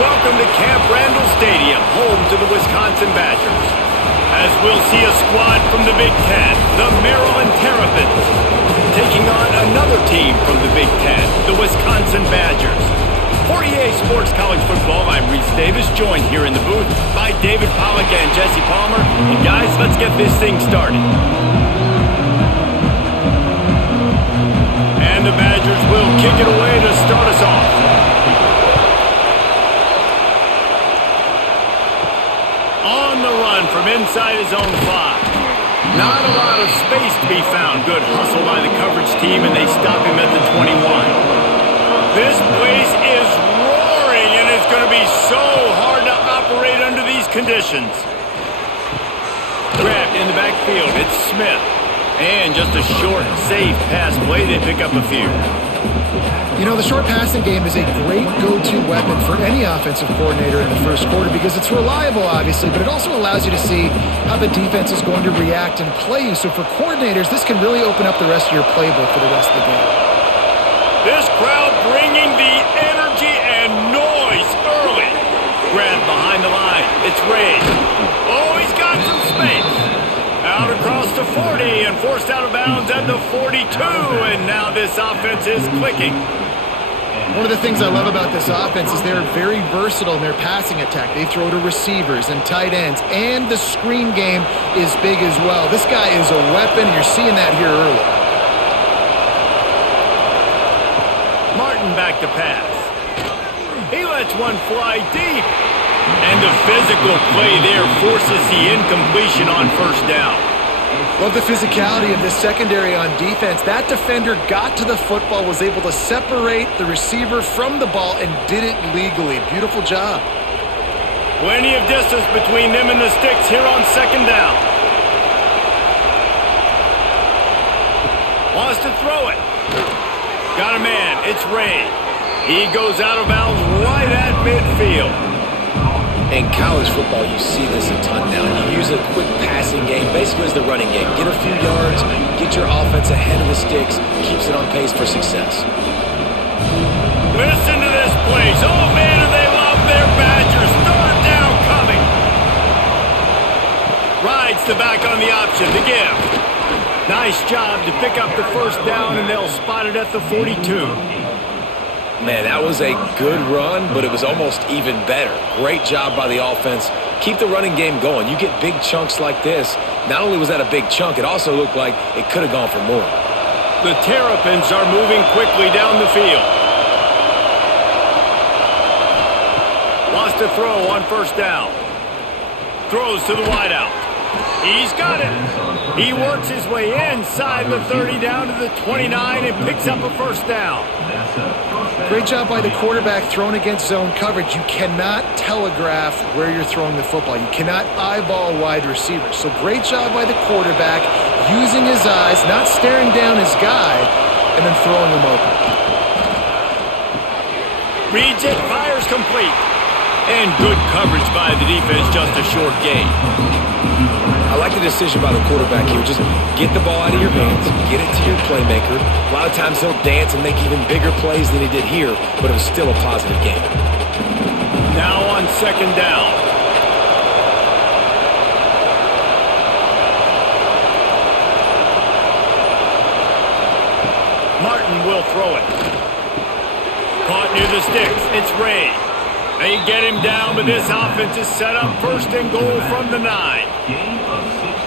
Welcome to Camp Randall Stadium, home to the Wisconsin Badgers. As we'll see a squad from the Big Ten, the Maryland Terrapins, taking on another team from the Big Ten, the Wisconsin Badgers. For EA Sports College Football, I'm Reese Davis, joined here in the booth by David Pollack and Jesse Palmer. And guys, let's get this thing started. And the Badgers will kick it away to start us off. On the run from inside his own 5. Not a lot of space to be found. Good hustle by the coverage team, and they stop him at the 21. This place is roaring, and it's going to be so hard to operate under these conditions. Grabbed in the backfield, it's Smith. And just a short, safe pass play, they pick up a few. You know, the short passing game is a great go-to weapon for any offensive coordinator in the first quarter because it's reliable, obviously, but it also allows you to see how the defense is going to react and play you. So for coordinators, this can really open up the rest of your playbook for the rest of the game. This crowd bringing the energy and noise early. Grabbed behind the line. It's Ray. Oh, he's got some space. Out across the 40 and forced out of bounds at the 42. And now this offense is clicking. One of the things I love about this offense is they're very versatile in their passing attack. They throw to receivers and tight ends, and the screen game is big as well. This guy is a weapon, and you're seeing that here early. Martin back to pass. He lets one fly deep. And the physical play there forces the incompletion on first down. Love the physicality of this secondary on defense. That defender got to the football, was able to separate the receiver from the ball, and did it legally. Beautiful job. Plenty of distance between them and the sticks here on second down. Wants to throw it. Got a man. It's Ray. He goes out of bounds right at midfield. In college football, you see this a ton now. You use a quick passing game, basically as the running game. Get a few yards, get your offense ahead of the sticks, keeps it on pace for success. Listen to this place. Oh, man, do they love their Badgers. Third down coming. Rides the back on the option to give. Nice job to pick up the first down, and they'll spot it at the 42. Man, that was a good run, but it was almost even better. Great job by the offense. Keep the running game going. You get big chunks like this. Not only was that a big chunk, it also looked like it could have gone for more. The Terrapins are moving quickly down the field. Wants to throw on first down. Throws to the wideout. He's got it. He works his way inside the 30 down to the 29 and picks up a first down. Great job by the quarterback throwing against zone coverage. You cannot telegraph where you're throwing the football. You cannot eyeball wide receivers. So great job by the quarterback using his eyes, not staring down his guy, and then throwing him open. Reads it, fires complete. And good coverage by the defense, just a short gain. I like the decision by the quarterback here. Just get the ball out of your hands, get it to your playmaker. A lot of times he'll dance and make even bigger plays than he did here, but it was still a positive game. Now on second down. Martin will throw it. Caught near the sticks. It's Ray. They get him down, but this offense is set up first and goal from the 9.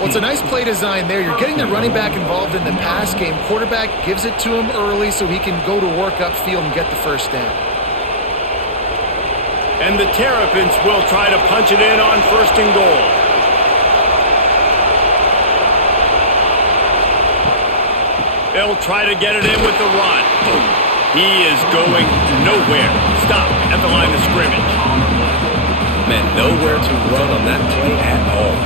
Well, it's a nice play design there. You're getting the running back involved in the pass game. Quarterback gives it to him early so he can go to work upfield and get the first down. And the Terrapins will try to punch it in on first and goal. They'll try to get it in with the run. He is going nowhere. Stop at the line of scrimmage. Man, nowhere to run on that play at all.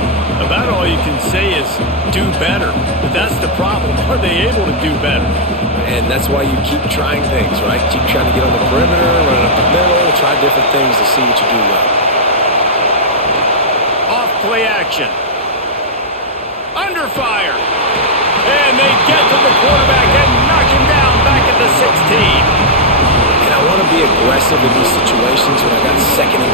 About all you can say is do better. But that's the problem. Are they able to do better? And that's why you keep trying things, right? Keep trying to get on the perimeter, run up the middle, try different things to see what you do well. Off play action. Under fire. And they get to the quarterback and knock him down back at the 16. And I want to be aggressive in these situations when I got 2nd and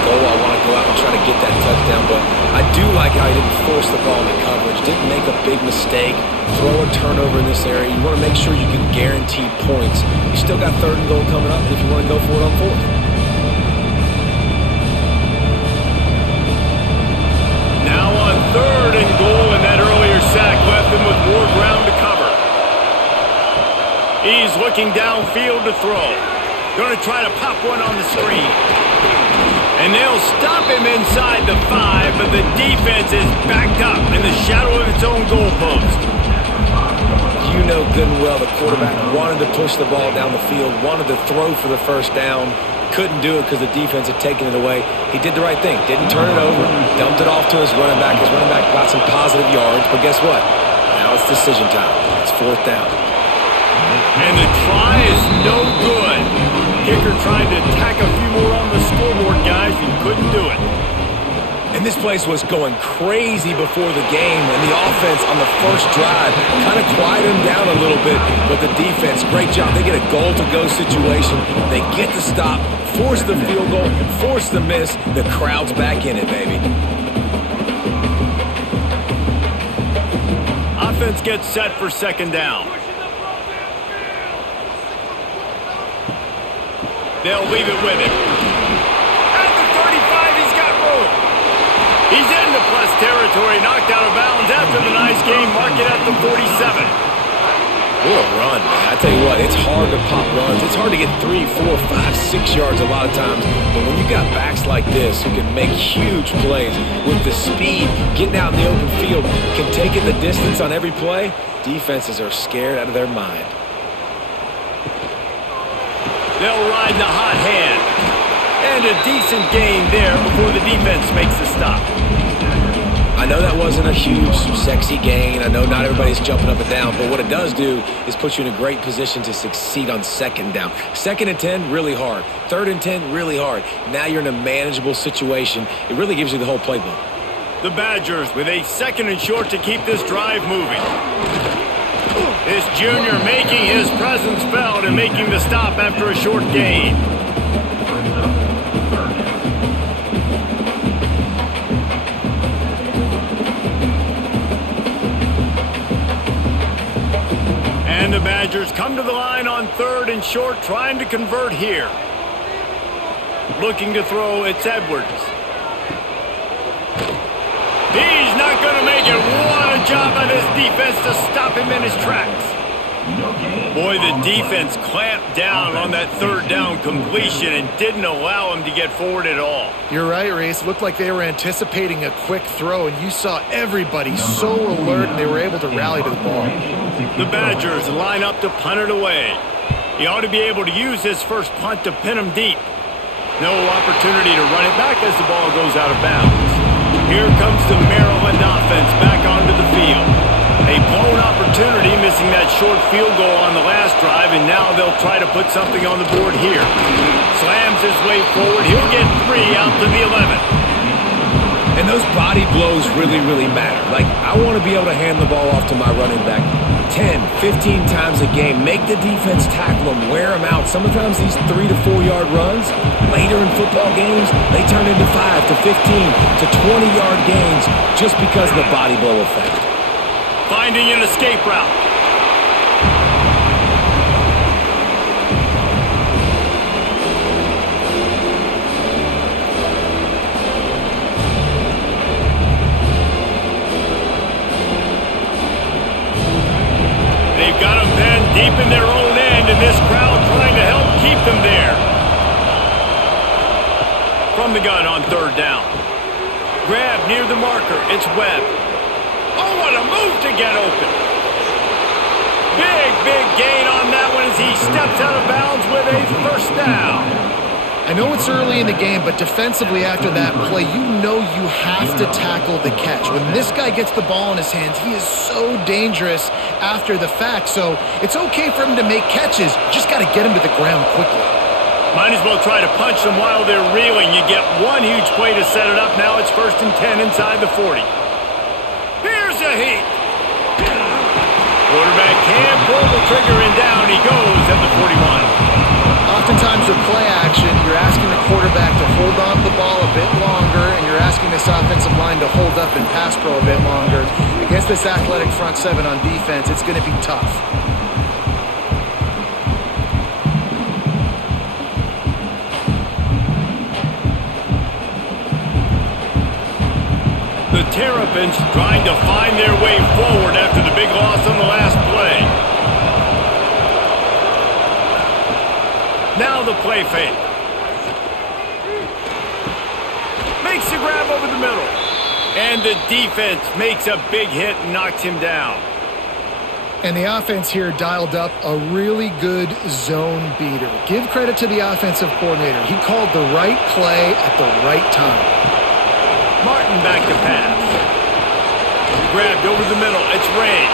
They didn't force the ball into coverage, didn't make a big mistake, throw a turnover in this area. You want to make sure you can guarantee points. You still got 3rd and goal coming up if you want to go for it on 4th. Now on 3rd and goal, and that earlier sack left him with more ground to cover. He's looking downfield to throw. Going to try to pop one on the screen. And they'll stop him inside the 5, but the defense is backed up in the shadow of its own goalpost. You know good and well the quarterback wanted to push the ball down the field, wanted to throw for the 1st down, couldn't do it because the defense had taken it away. He did the right thing, didn't turn it over, dumped it off to his running back. His running back got some positive yards, but guess what? Now it's decision time. It's 4th down. And the try is no good. Kicker tried to tack a few more on the scoreboard, guys, and couldn't do it. And this place was going crazy before the game, and the offense on the first drive kind of quieted them down a little bit, but the defense, great job. They get a goal-to-go situation. They get the stop, force the field goal, force the miss. The crowd's back in it, baby. Offense gets set for 2nd down. They'll leave it with him. At the 35, he's got room. He's into plus territory, knocked out of bounds after the nice game. Mark it at the 47. What a run, man. I tell you what, it's hard to pop runs. It's hard to get 3, 4, 5, 6 yards a lot of times. But when you got backs like this who can make huge plays with the speed, getting out in the open field, can take it the distance on every play, defenses are scared out of their mind. They'll ride the hot hand. And a decent gain there before the defense makes the stop. I know that wasn't a huge, sexy gain. I know not everybody's jumping up and down, but what it does do is put you in a great position to succeed on 2nd down. 2nd and 10, really hard. 3rd and 10, really hard. Now you're in a manageable situation. It really gives you the whole playbook. The Badgers with a 2nd and short to keep this drive moving. This junior making his presence felt and making the stop after a short gain. And the Badgers come to the line on 3rd and short, trying to convert here. Looking to throw, it's Edwards. He's not going to make it. What a job by this defense to stop him in his tracks. Boy, the defense clamped down on that 3rd down completion and didn't allow him to get forward at all. You're right, Reese. It looked like they were anticipating a quick throw, and you saw everybody so alert, and they were able to rally to the ball. The Badgers line up to punt it away. He ought to be able to use his first punt to pin him deep. No opportunity to run it back as the ball goes out of bounds. Here comes the Maryland offense back onto the field. A blown opportunity, missing that short field goal on the last drive, and now they'll try to put something on the board here. Slams his way forward. He'll get 3 out to the 11. And those body blows really, really matter. Like, I want to be able to hand the ball off to my running back 10, 15 times a game. Make the defense tackle them, wear them out. Sometimes these 3 to 4 yard runs, later in football games, they turn into 5 to 15 to 20 yard gains just because of the body blow effect. Finding an escape route. They've got them pinned deep in their own end, and this crowd trying to help keep them there. From the gun on 3rd down. Grab near the marker. It's Webb. Oh, what a move to get open. Big gain on that one as he steps out of bounds with a 1st down. I know it's early in the game, but defensively after that play, you know you have to tackle the catch. When this guy gets the ball in his hands, he is so dangerous after the fact. So it's okay for him to make catches. Just got to get him to the ground quickly. Might as well try to punch them while they're reeling. You get one huge play to set it up. Now it's 1st and 10 inside the 40. Here's a heat. Quarterback can't pull the trigger, and down he goes at the 41. Oftentimes with play action, you're asking the quarterback to hold on to the ball a bit longer, and you're asking this offensive line to hold up in pass throw a bit longer. Against this athletic front seven on defense, it's going to be tough. The Terrapins trying to find their way forward after the big loss on the last play. Now the play fake. Makes the grab over the middle. And the defense makes a big hit and knocks him down. And the offense here dialed up a really good zone beater. Give credit to the offensive coordinator. He called the right play at the right time. Martin back to pass. Grabbed over the middle. It's Ray.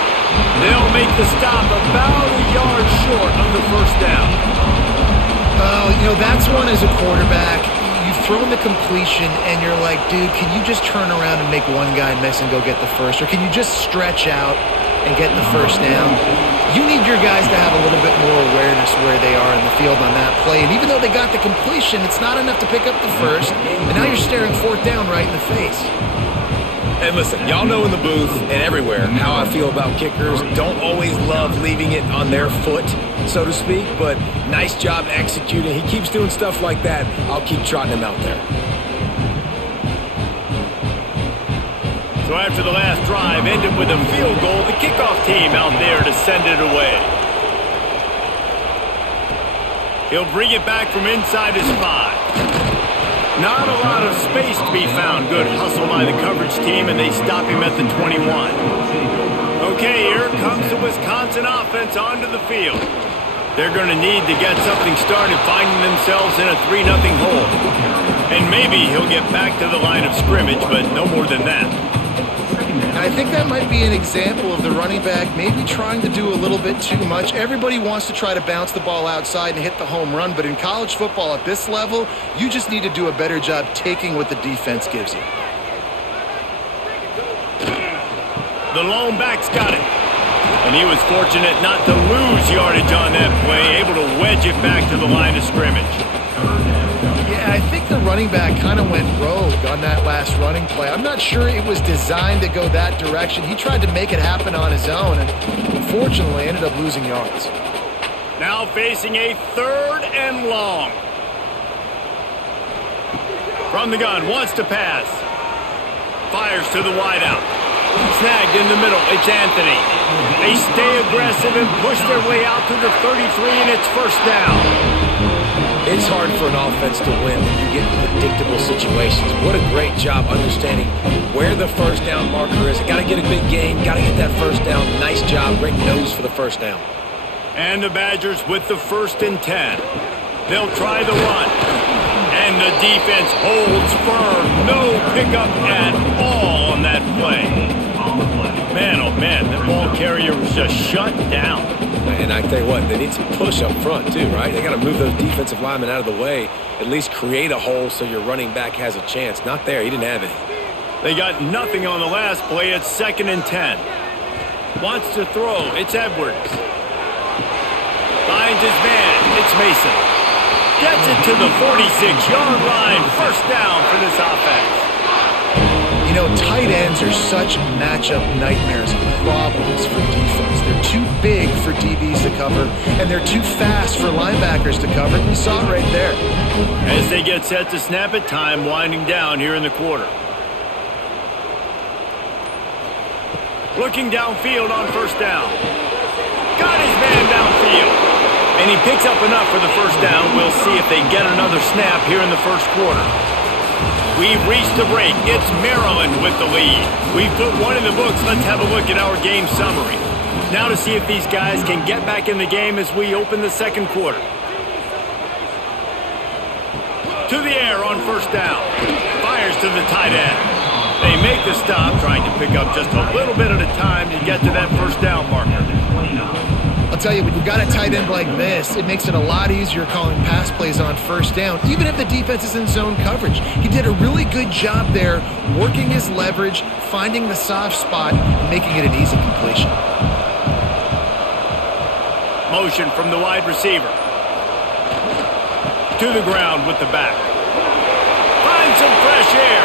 They'll make the stop about a yard short of the first down. That's one as a quarterback. You've thrown the completion, and you're like, dude, can you just turn around and make one guy miss and go get the first? Or can you just stretch out and get the first down? You need your guys to have a little bit more awareness where they are in the field on that play. And even though they got the completion, it's not enough to pick up the first. And now you're staring fourth down right in the face. And listen, y'all know in the booth and everywhere how I feel about kickers. Don't always love leaving it on their foot, so to speak, but nice job executing. He keeps doing stuff like that. I'll keep trotting him out there. So after the last drive ended with a field goal, the kickoff team out there to send it away. He'll bring it back from inside his 5. Not a lot of space to be found. Good hustle by the coverage team, and they stop him at the 21. Okay, here comes the Wisconsin offense onto the field. They're going to need to get something started, finding themselves in a 3-0 hole. And maybe he'll get back to the line of scrimmage, but no more than that. I think that might be an example of the running back maybe trying to do a little bit too much. Everybody wants to try to bounce the ball outside and hit the home run, but in college football at this level, you just need to do a better job taking what the defense gives you. The lone back's got it. And he was fortunate not to lose yardage on that play, able to wedge it back to the line of scrimmage. Yeah, I think the running back kind of went rogue on that last running play. I'm not sure it was designed to go that direction. He tried to make it happen on his own, and unfortunately ended up losing yards. Now facing a 3rd and long. From the gun, wants to pass. Fires to the wideout. Snagged in the middle, it's Anthony. They stay aggressive and push their way out to the 33, and it's first down. It's hard for an offense to win when you get in predictable situations. What a great job understanding where the first down marker is. Got to get a big gain, got to get that first down. Nice job, great nose for the first down. And the Badgers with the 1st and 10. They'll try the run. And the defense holds firm. No pickup at all on that play. Man, oh man, that ball carrier was just shut down. And I tell you what, they need some push up front too, right? They got to move those defensive linemen out of the way, at least create a hole so your running back has a chance. Not there, he didn't have any. They got nothing on the last play. It's 2nd and 10. Wants to throw, it's Edwards. Finds his man, it's Mason. Gets it to the 46-yard line. First down for this offense. You know, tight ends are such matchup nightmares and problems for defense. They're too big for DBs to cover, and they're too fast for linebackers to cover. We saw it right there. As they get set to snap it, time winding down here in the quarter. Looking downfield on first down. Got his man downfield. And he picks up enough for the first down. We'll see if they get another snap here in the first quarter. We've reached the break. It's Maryland with the lead. We've put one in the books. Let's have a look at our game summary. Now to see if these guys can get back in the game as we open the second quarter. To the air on first down. Fires to the tight end. They make the stop, trying to pick up just a little bit at a time to get to that first down marker. I'll tell you, when you've got a tight end like this, it makes it a lot easier calling pass plays on first down, even if the defense is in zone coverage. He did a really good job there, working his leverage, finding the soft spot, and making it an easy completion. Motion from the wide receiver. To the ground with the back. Finds some fresh air.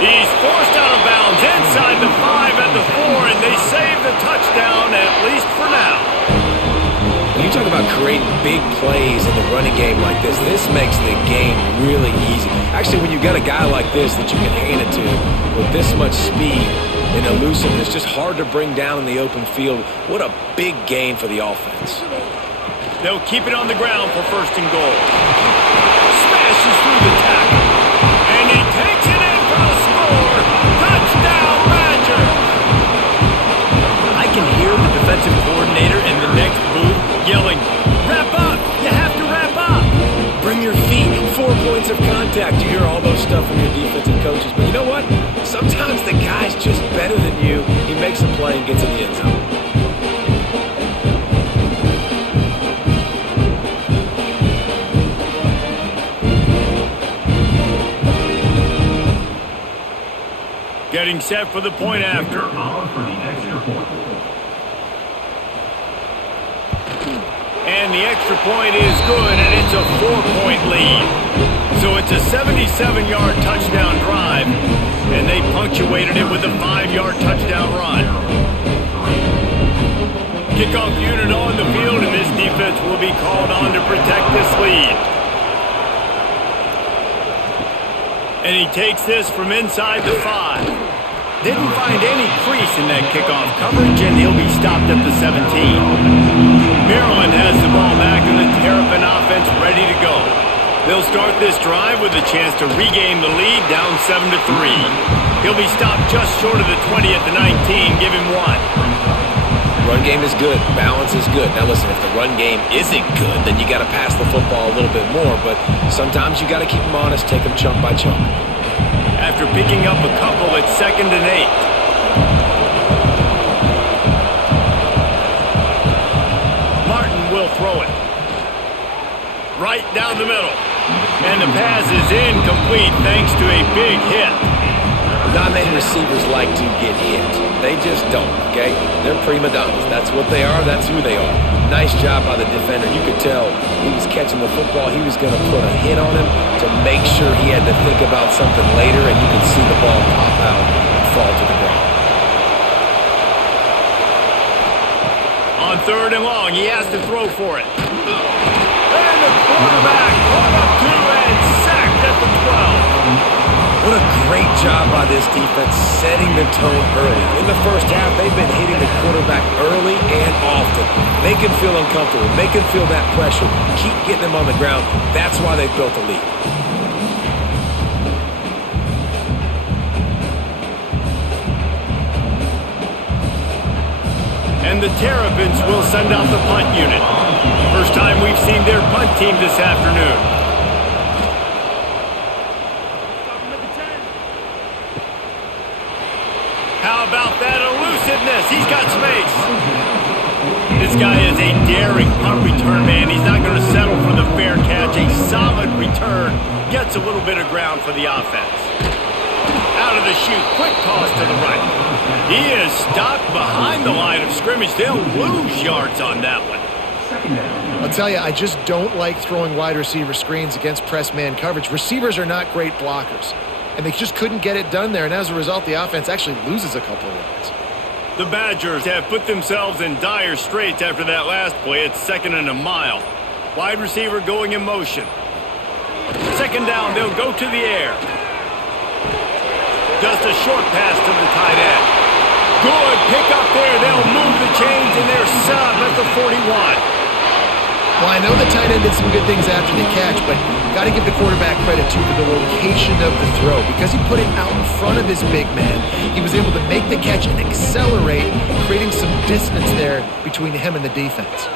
He's forced out of bounds inside the 5 at the 4, and they save the touchdown, at least for now. When you talk about creating big plays in the running game like this makes the game really easy. Actually, when you got a guy like this that you can hand it to with this much speed and elusiveness, just hard to bring down in the open field. What a big gain for the offense. They'll keep it on the ground for first and goal. Smashes through the tackle. And he takes it in for the score. Touchdown, Badgers! I can hear the defensive coordinator in the next booth yelling, "Wrap up! You have to wrap up!" Bring your feet, 4 points of contact. You hear all those stuff from your defensive coaches. But you know what? Sometimes the guy's just better than you. He makes a play and gets in the end zone. Getting set for the point after. And the extra point is good, and it's a 4-point lead. So it's a 77-yard touchdown drive, and they punctuated it with a 5-yard touchdown run. Kickoff unit on the field, and this defense will be called on to protect this lead. And he takes this from inside the 5. Didn't find any crease in that kickoff coverage, and he'll be stopped at the 17. Maryland has the ball back, and the Terrapin offense ready to go. They'll start this drive with a chance to regain the lead, down 7-3. He'll be stopped just short of the 20 at the 19. Give him 1. Run game is good. Balance is good. Now listen, if the run game isn't good, then you got to pass the football a little bit more. But sometimes you got to keep them honest, take them chunk by chunk. After picking up a couple, it's 2nd and 8. Martin will throw it. Right down the middle. And the pass is incomplete thanks to a big hit. Not many receivers like to get hit. They just don't, okay? They're prima donnas. That's what they are. That's who they are. Nice job by the defender. You could tell he was catching the football. He was going to put a hit on him to make sure he had to think about something later, and you could see the ball pop out and fall to the ground. On 3rd and long, he has to throw for it. And the quarterback caught up to and sacked at the 12. What a great job by this defense setting the tone early. In the first half, they've been hitting the quarterback early and often. Make him feel uncomfortable. Make him feel that pressure. Keep getting him on the ground. That's why they've built a lead. And the Terrapins will send out the punt unit. First time we've seen their punt team this afternoon. How about that elusiveness? He's got space. This guy is a daring punt return man. He's not going to settle for the fair catch. A solid return. Gets a little bit of ground for the offense. Out of the chute. Quick toss to the right. He is stopped behind the line of scrimmage. They'll lose yards on that one. I'll tell you, I just don't like throwing wide receiver screens against press man coverage. Receivers are not great blockers. And they just couldn't get it done there. And as a result, the offense actually loses a couple of yards. The Badgers have put themselves in dire straits after that last play. It's 2nd and a mile. Wide receiver going in motion. 2nd down, they'll go to the air. Just a short pass to the tight end. Good pick up there. They'll move the chains, and they're sub at the 41. Well, I know the tight end did some good things after the catch, but got to give the quarterback credit, too, for the location of the throw. Because he put it out in front of his big man, he was able to make the catch and accelerate, creating some distance there between him and the defense.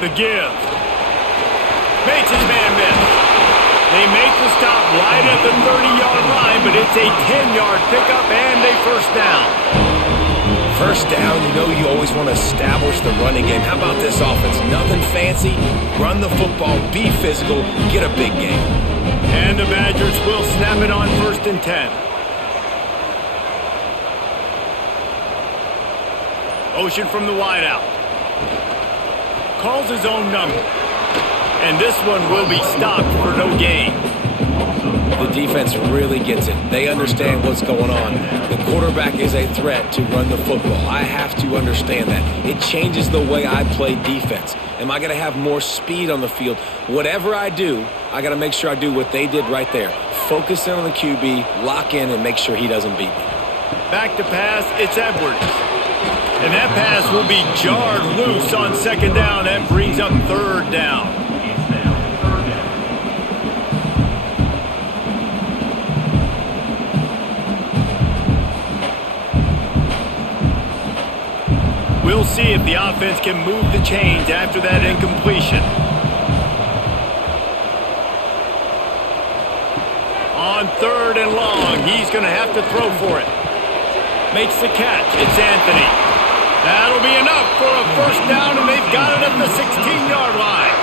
The give. Makes his man miss. They make the stop right at the 30-yard line, but it's a 10-yard pickup and a first down. First down, you know you always want to establish the running game. How about this offense? Nothing fancy. Run the football, be physical, get a big game. And the Badgers will snap it on 1st and 10. Ocean from the wideout. Calls his own number. And this one will be stopped for no gain. The defense really gets it. They understand what's going on. The quarterback is a threat to run the football. I have to understand that. It changes the way I play defense. Am I going to have more speed on the field? Whatever I do, I got to make sure I do what they did right there. Focus in on the QB, lock in, and make sure he doesn't beat me. Back to pass, it's Edwards. And that pass will be jarred loose on second down. That brings up third down. We'll see if the offense can move the chains after that incompletion. On third and long, he's going to have to throw for it. Makes the catch. It's Anthony. That'll be enough for a first down, and they've got it at the 16-yard line.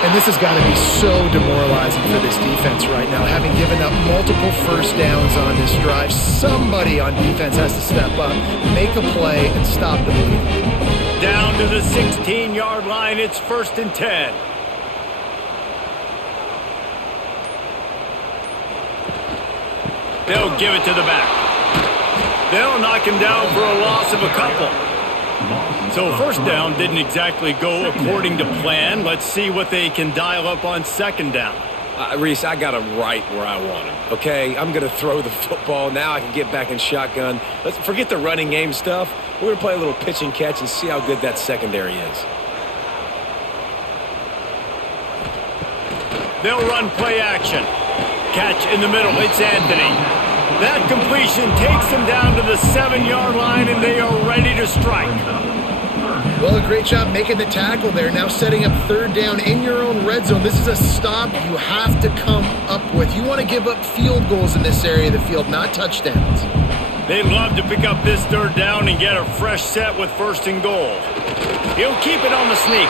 And this has got to be so demoralizing for this defense right now. Having given up multiple first downs on this drive, somebody on defense has to step up, make a play, and stop the bleeding. Down to the 16-yard line, it's 1st and 10. They'll give it to the back. They'll knock him down for a loss of a couple. So first down didn't exactly go according to plan. Let's see what they can dial up on second down. Reese, I got him right where I want him, okay? I'm going to throw the football. Now I can get back in shotgun. Let's forget the running game stuff. We're going to play a little pitch and catch and see how good that secondary is. They'll run play action. Catch in the middle. It's Anthony. That completion takes them down to the 7-yard line, and they are ready to strike. Well, a great job making the tackle there. Now setting up third down in your own red zone. This is a stop you have to come up with. You want to give up field goals in this area of the field, not touchdowns. They'd love to pick up this third down and get a fresh set with 1st and goal. He'll keep it on the sneak.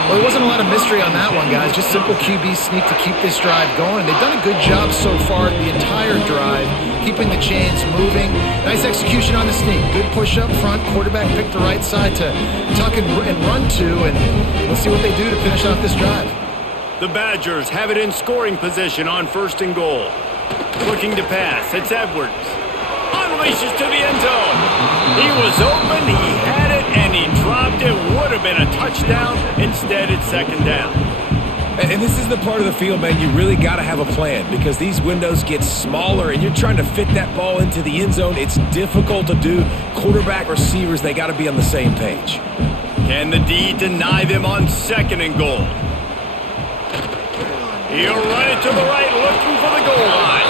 Well, there wasn't a lot of mystery on that one, guys. Just simple QB sneak to keep this drive going. They've done a good job so far the entire drive, keeping the chains moving. Nice execution on the sneak. Good push up front. Quarterback picked the right side to tuck and run to, and let's see what they do to finish off this drive. The Badgers have it in scoring position on 1st and goal. Looking to pass. It's Edwards. Unleashes to the end zone. He was open, he had it, and he dropped it. Would have been a touchdown. Instead, it's 2nd down. And this is the part of the field, man, you really got to have a plan because these windows get smaller and you're trying to fit that ball into the end zone. It's difficult to do. Quarterback, receivers, they got to be on the same page. Can the D deny them on 2nd and goal? He'll run it to the right, looking for the goal line.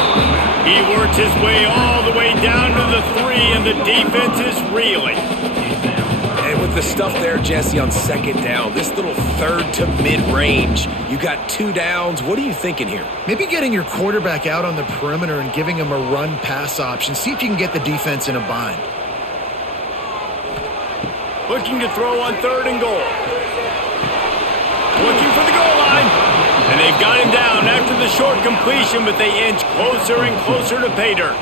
He works his way all the way down to the 3, and the defense is reeling. And with the stuff there, Jesse, on 2nd down, this little third to mid-range, you got 2 downs. What are you thinking here? Maybe getting your quarterback out on the perimeter and giving him a run-pass option. See if you can get the defense in a bind. Looking to throw on 3rd and goal. Looking for the goal line. And they've got him down after the short completion, but they inch closer and closer to pay dirt.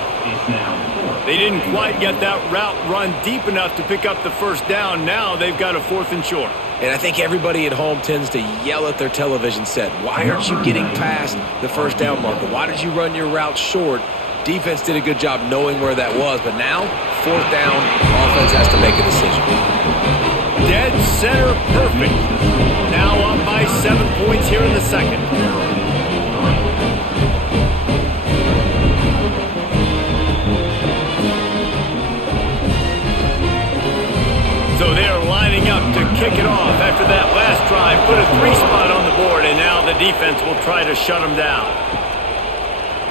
They didn't quite get that route run deep enough to pick up the first down. Now they've got a 4th and short. And I think everybody at home tends to yell at their television set. Why aren't you getting past the first down marker? Why did you run your route short? Defense did a good job knowing where that was, but now, 4th down, offense has to make a decision. Dead center perfect. Now up by 7 points here in the 2nd. So they're lining up to kick it off after that last drive. Put a 3 spot on the board, and now the defense will try to shut them down.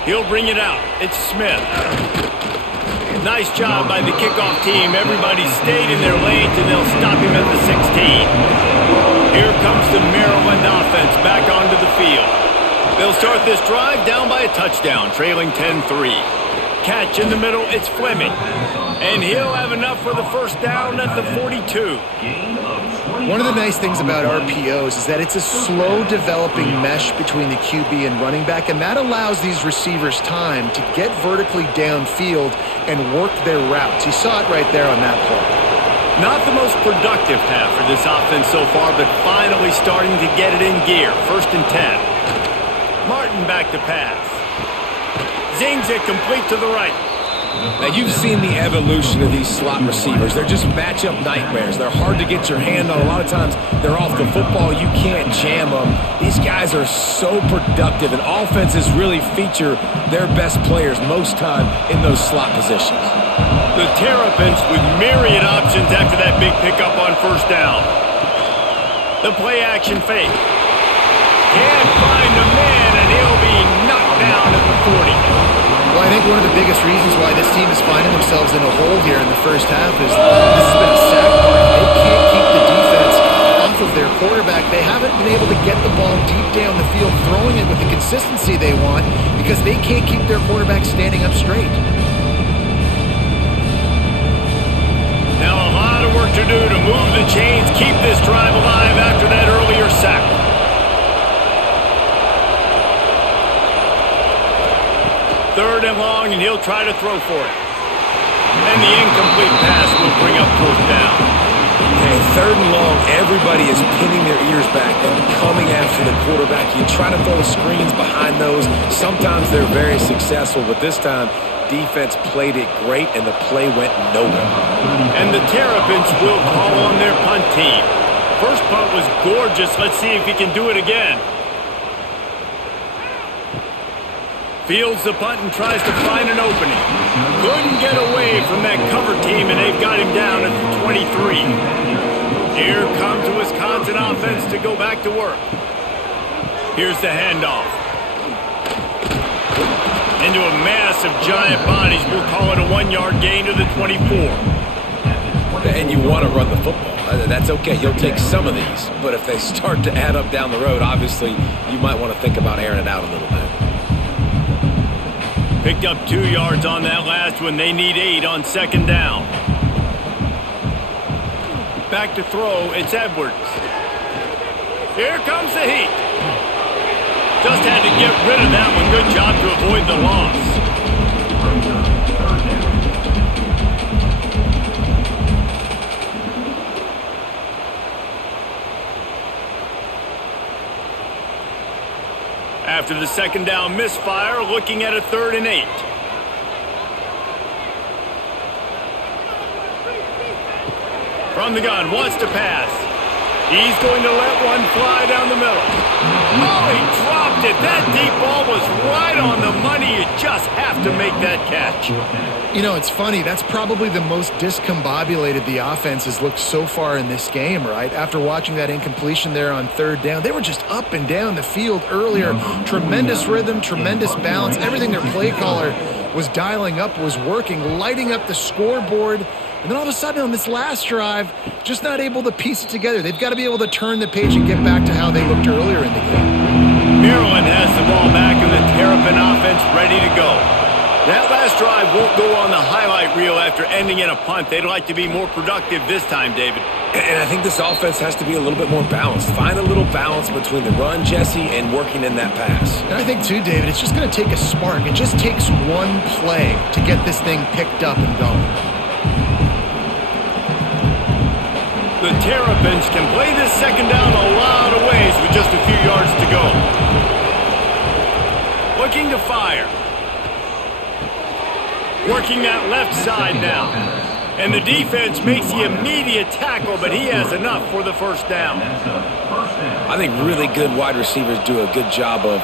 He'll bring it out. It's Smith. Nice job by the kickoff team. Everybody stayed in their lanes, and they'll stop him at the 16. Here comes the Maryland offense back onto the field. They'll start this drive down by a touchdown, trailing 10-3. Catch in the middle, it's Fleming. And he'll have enough for the first down at the 42. One of the nice things about RPOs is that it's a slow developing mesh between the QB and running back, and that allows these receivers time to get vertically downfield and work their routes. You saw it right there on that play. Not the most productive half for this offense so far, but finally starting to get it in gear. 1st and 10. Martin back to pass. Zings it complete to the right. Now, you've seen the evolution of these slot receivers. They're just matchup nightmares. They're hard to get your hand on. A lot of times, they're off the football. You can't jam them. These guys are so productive, and offenses really feature their best players most time in those slot positions. The Terrapins with myriad options after that big pickup on 1st down. The play-action fake. Can't find the man, and he'll be knocked down at the 40. Well, I think one of the biggest reasons why this team is finding themselves in a hole here in the first half is this has been a sack mark. They can't keep the defense off of their quarterback. They haven't been able to get the ball deep down the field, throwing it with the consistency they want because they can't keep their quarterback standing up straight. Now a lot of work to do to move the chains, keep this drive alive after that earlier sack. 3rd and long, and he'll try to throw for it. And the incomplete pass will bring up 4th down. Hey, 3rd and long, everybody is pinning their ears back and coming after the quarterback. You try to throw the screens behind those. Sometimes they're very successful, but this time, defense played it great, and the play went nowhere. And the Terrapins will call on their punt team. First punt was gorgeous. Let's see if he can do it again. Fields the punt and tries to find an opening. Couldn't get away from that cover team, and they've got him down at the 23. Here comes the Wisconsin offense to go back to work. Here's the handoff. Into a mass of giant bodies. We'll call it a 1-yard gain to the 24. And you want to run the football. That's okay. You'll take some of these. But if they start to add up down the road, obviously, you might want to think about airing it out a little bit. Picked up 2 yards on that last one. They need 8 on 2nd down. Back to throw. It's Edwards. Here comes the heat. Just had to get rid of that one. Good job to avoid the loss. After the 2nd down misfire, looking at a 3rd and 8. From the gun, wants to pass. He's going to let one fly down the middle. Oh, he dropped it. That deep ball was right on the money. You just have to make that catch. You know, it's funny. That's probably the most discombobulated the offense has looked so far in this game, right? After watching that incompletion there on 3rd down, they were just up and down the field earlier. Tremendous rhythm, tremendous balance. Everything their play caller was dialing up was working, lighting up the scoreboard. And then all of a sudden on this last drive, just not able to piece it together. They've got to be able to turn the page and get back to how they looked earlier in the game. Maryland has the ball back and the Terrapin offense ready to go. That last drive won't go on the highlight reel after ending in a punt. They'd like to be more productive this time, David. And I think this offense has to be a little bit more balanced. Find a little balance between the run, Jesse, and working in that pass. And I think, too, David, it's just going to take a spark. It just takes one play to get this thing picked up and going. The Terrapins can play this 2nd down a lot of ways with just a few yards to go. Looking to fire. Working that left side now. And the defense makes the immediate tackle, but he has enough for the 1st down. I think really good wide receivers do a good job of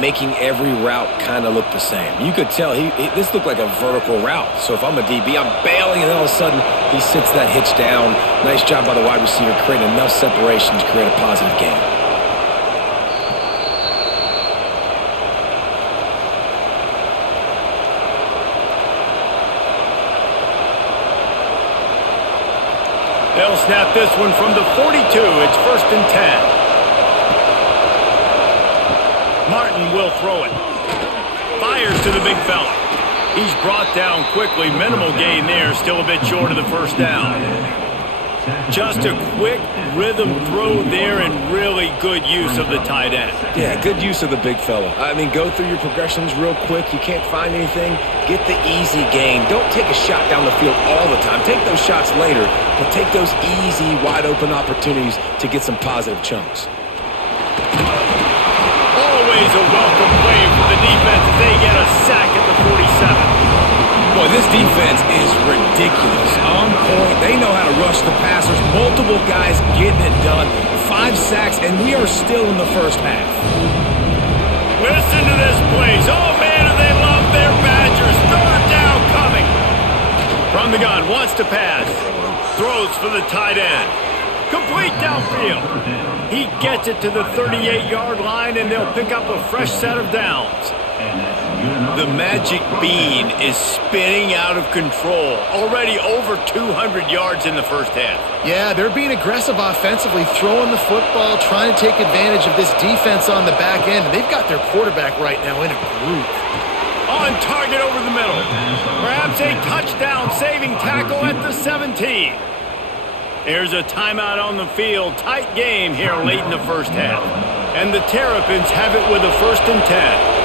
making every route kind of look the same. You could tell this looked like a vertical route. So if I'm a DB, I'm bailing, and then all of a sudden he sits that hitch down. Nice job by the wide receiver creating enough separation to create a positive gain. They'll snap this one from the 42. It's 1st and 10. Martin will throw it. Fires to the big fella. He's brought down quickly. Minimal gain there. Still a bit short of the 1st down. Just a quick rhythm throw there and really good use of the tight end. Yeah, good use of the big fella. I mean, go through your progressions real quick. You can't find anything. Get the easy gain. Don't take a shot down the field all the time. Take those shots later, but take those easy, wide-open opportunities to get some positive chunks. Always a welcome play for the defense as they get a sack at the 47. Boy, this defense is ridiculous. On point. They know how to rush the passers. Multiple guys getting it done. 5 sacks, and we are still in the first half. Listen to this, please. Oh, man, do they love their Badgers. Third down coming. From the gun, wants to pass. Throws for the tight end. Complete downfield. He gets it to the 38-yard line, and they'll pick up a fresh set of downs. The magic bean is spinning out of control. Already over 200 yards in the first half. Yeah, they're being aggressive offensively, throwing the football, trying to take advantage of this defense on the back end. And they've got their quarterback right now in a groove. On target over the middle. Perhaps a touchdown-saving tackle at the 17. There's a timeout on the field. Tight game here late in the first half. And the Terrapins have it with a 1st and 10.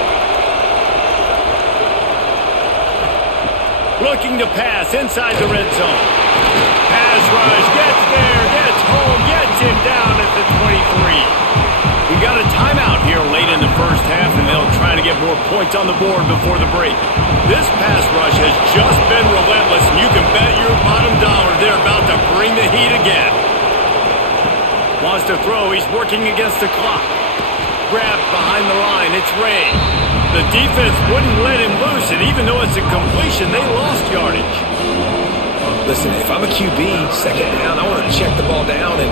Looking to pass inside the red zone. Pass rush, gets there, gets home, gets him down at the 23. We got a timeout here late in the first half, and they'll try to get more points on the board before the break. This pass rush has just been relentless, and you can bet your bottom dollar they're about to bring the heat again. Wants to throw, he's working against the clock. Grabbed behind the line, it's Ray. The defense wouldn't let him loose, and even though it's a completion, they lost yardage. Listen, if I'm a QB, 2nd down, I want to check the ball down and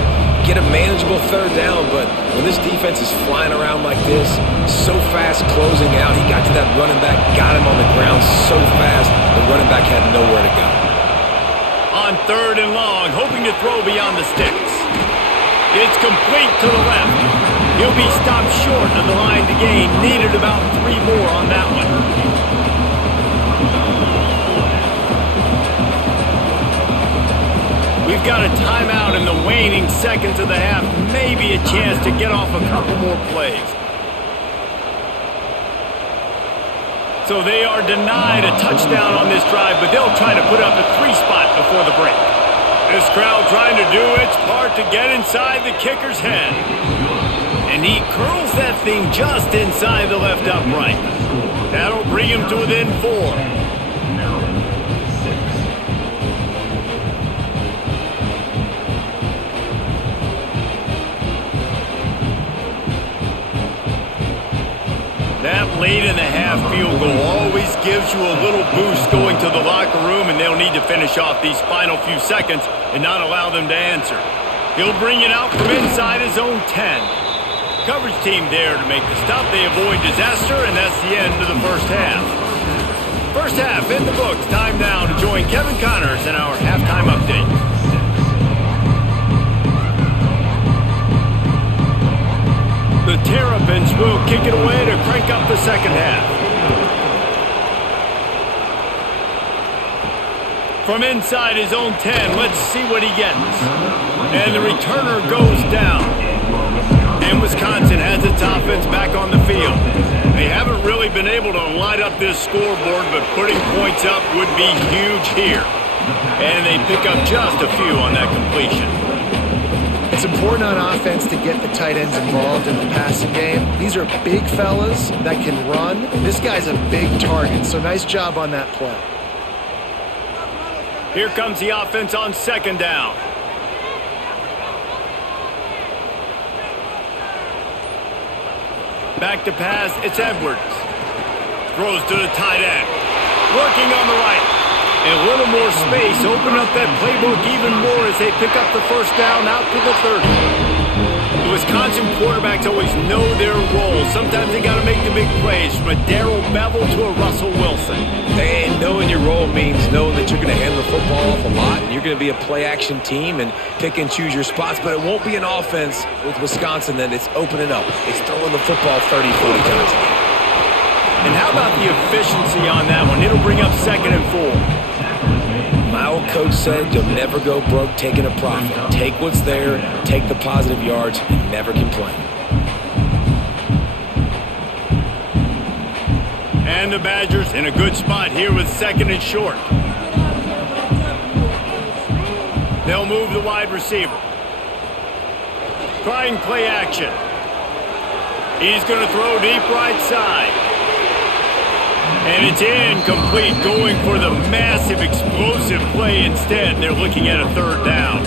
get a manageable 3rd down, but when this defense is flying around like this, so fast closing out, he got to that running back, got him on the ground so fast, the running back had nowhere to go. On 3rd and long, hoping to throw beyond the sticks. It's complete to the left. He'll be stopped short of the line to gain. Needed about 3 more on that one. We've got a timeout in the waning seconds of the half. Maybe a chance to get off a couple more plays. So they are denied a touchdown on this drive, but they'll try to put up a 3 spot before the break. This crowd trying to do its part to get inside the kicker's head. And he curls that thing just inside the left upright. That'll bring him to within 4. That late in the half field goal always gives you a little boost going to the locker room, and they'll need to finish off these final few seconds and not allow them to answer. He'll bring it out from inside his own 10. Coverage team there to make the stop. They avoid disaster, and that's the end of the first half. First half in the books. Time now to join Kevin Connors in our halftime update. The Terrapins will kick it away to crank up the second half. From inside his own 10, let's see what he gets. And the returner goes down. And Wisconsin has its offense back on the field. They haven't really been able to light up this scoreboard, but putting points up would be huge here. And they pick up just a few on that completion. It's important on offense to get the tight ends involved in the passing game. These are big fellas that can run. This guy's a big target, so nice job on that play. Here comes the offense on 2nd down. Back to pass, it's Edwards. Throws to the tight end. Working on the right. A little more space, open up that playbook even more as they pick up the 1st down out to the 30. The Wisconsin quarterbacks always know their role. Sometimes they got to make the big plays, from a Darrell Bevell to a Russell Wilson. And knowing your role means knowing that you're going to hand the football off a lot, and you're going to be a play-action team and pick and choose your spots, but it won't be an offense with Wisconsin that it's opening up. It's throwing the football 30, 40 times a game. And how about the efficiency on that one? It'll bring up 2nd and 4. Mile coach said, you'll never go broke taking a profit. Take what's there, take the positive yards, and never complain. And the Badgers in a good spot here with 2nd and short. They'll move the wide receiver. Trying play action. He's going to throw deep right side. And it's incomplete, going for the massive explosive play instead. They're looking at a 3rd down.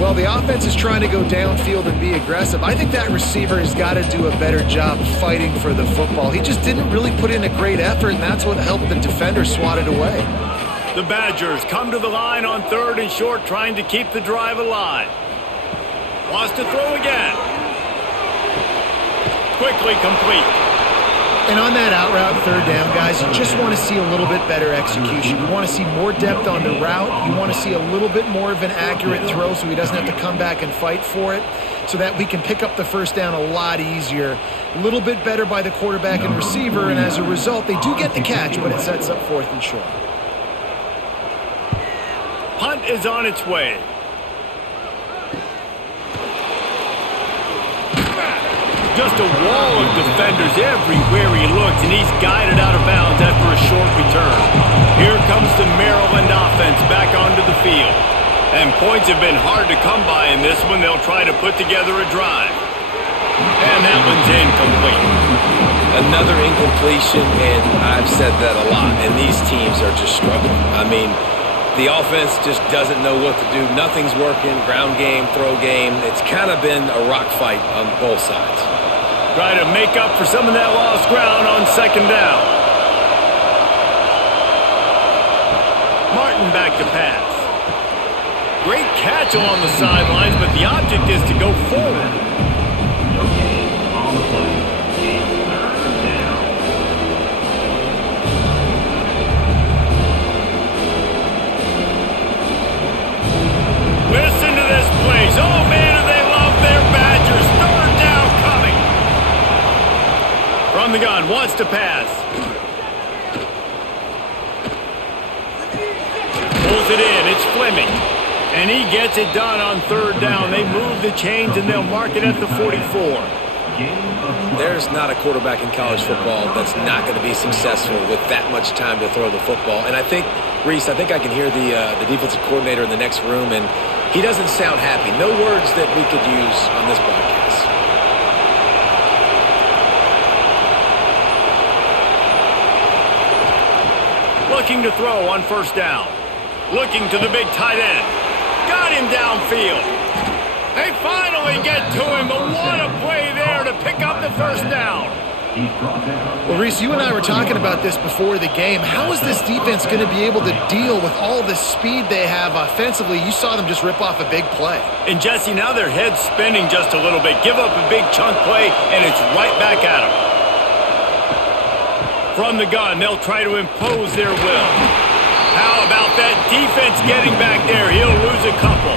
Well, the offense is trying to go downfield and be aggressive. I think that receiver has got to do a better job fighting for the football. He just didn't really put in a great effort, and that's what helped the defender swat it away. The Badgers come to the line on 3rd and short, trying to keep the drive alive. Wants to throw again. Quickly complete. And on that out route 3rd down, guys, you just want to see a little bit better execution. You want to see more depth on the route. You want to see a little bit more of an accurate throw so he doesn't have to come back and fight for it, so that we can pick up the 1st down a lot easier. A little bit better by the quarterback and receiver, and as a result, they do get the catch, but it sets up 4th and short. Punt is on its way. Just a wall of defenders everywhere he looks, and he's guided out of bounds after a short return. Here comes the Maryland offense back onto the field. And points have been hard to come by in this one. They'll try to put together a drive. And that one's incomplete. Another incompletion, and I've said that a lot, and these teams are just struggling. I mean, the offense just doesn't know what to do. Nothing's working. Ground game, throw game. It's kind of been a rock fight on both sides. Try to make up for some of that lost ground on 2nd down. Martin back to pass. Great catch along the sidelines, but the object is to go forward. Listen to this place. Oh, man, do they love their Badgers. 3rd down coming. From the gun, wants to pass. Pulls it in. It's Fleming. And he gets it done on 3rd down. They move the chains, and they'll mark it at the 44. There's not a quarterback in college football that's not going to be successful with that much time to throw the football. And I think, Reese, I can hear the defensive coordinator in the next room, and he doesn't sound happy. No words that we could use on this broadcast. Looking to throw on 1st down. Looking to the big tight end. Got him downfield. They finally get to him, but what a play there to pick up the 1st down. Well, Reese, you and I were talking about this before the game. How is this defense going to be able to deal with all the speed they have offensively? You saw them just rip off a big play. And, Jesse, now their head's spinning just a little bit. Give up a big chunk play, and it's right back at them. From the gun, they'll try to impose their will. How about that defense getting back there? He'll lose a couple.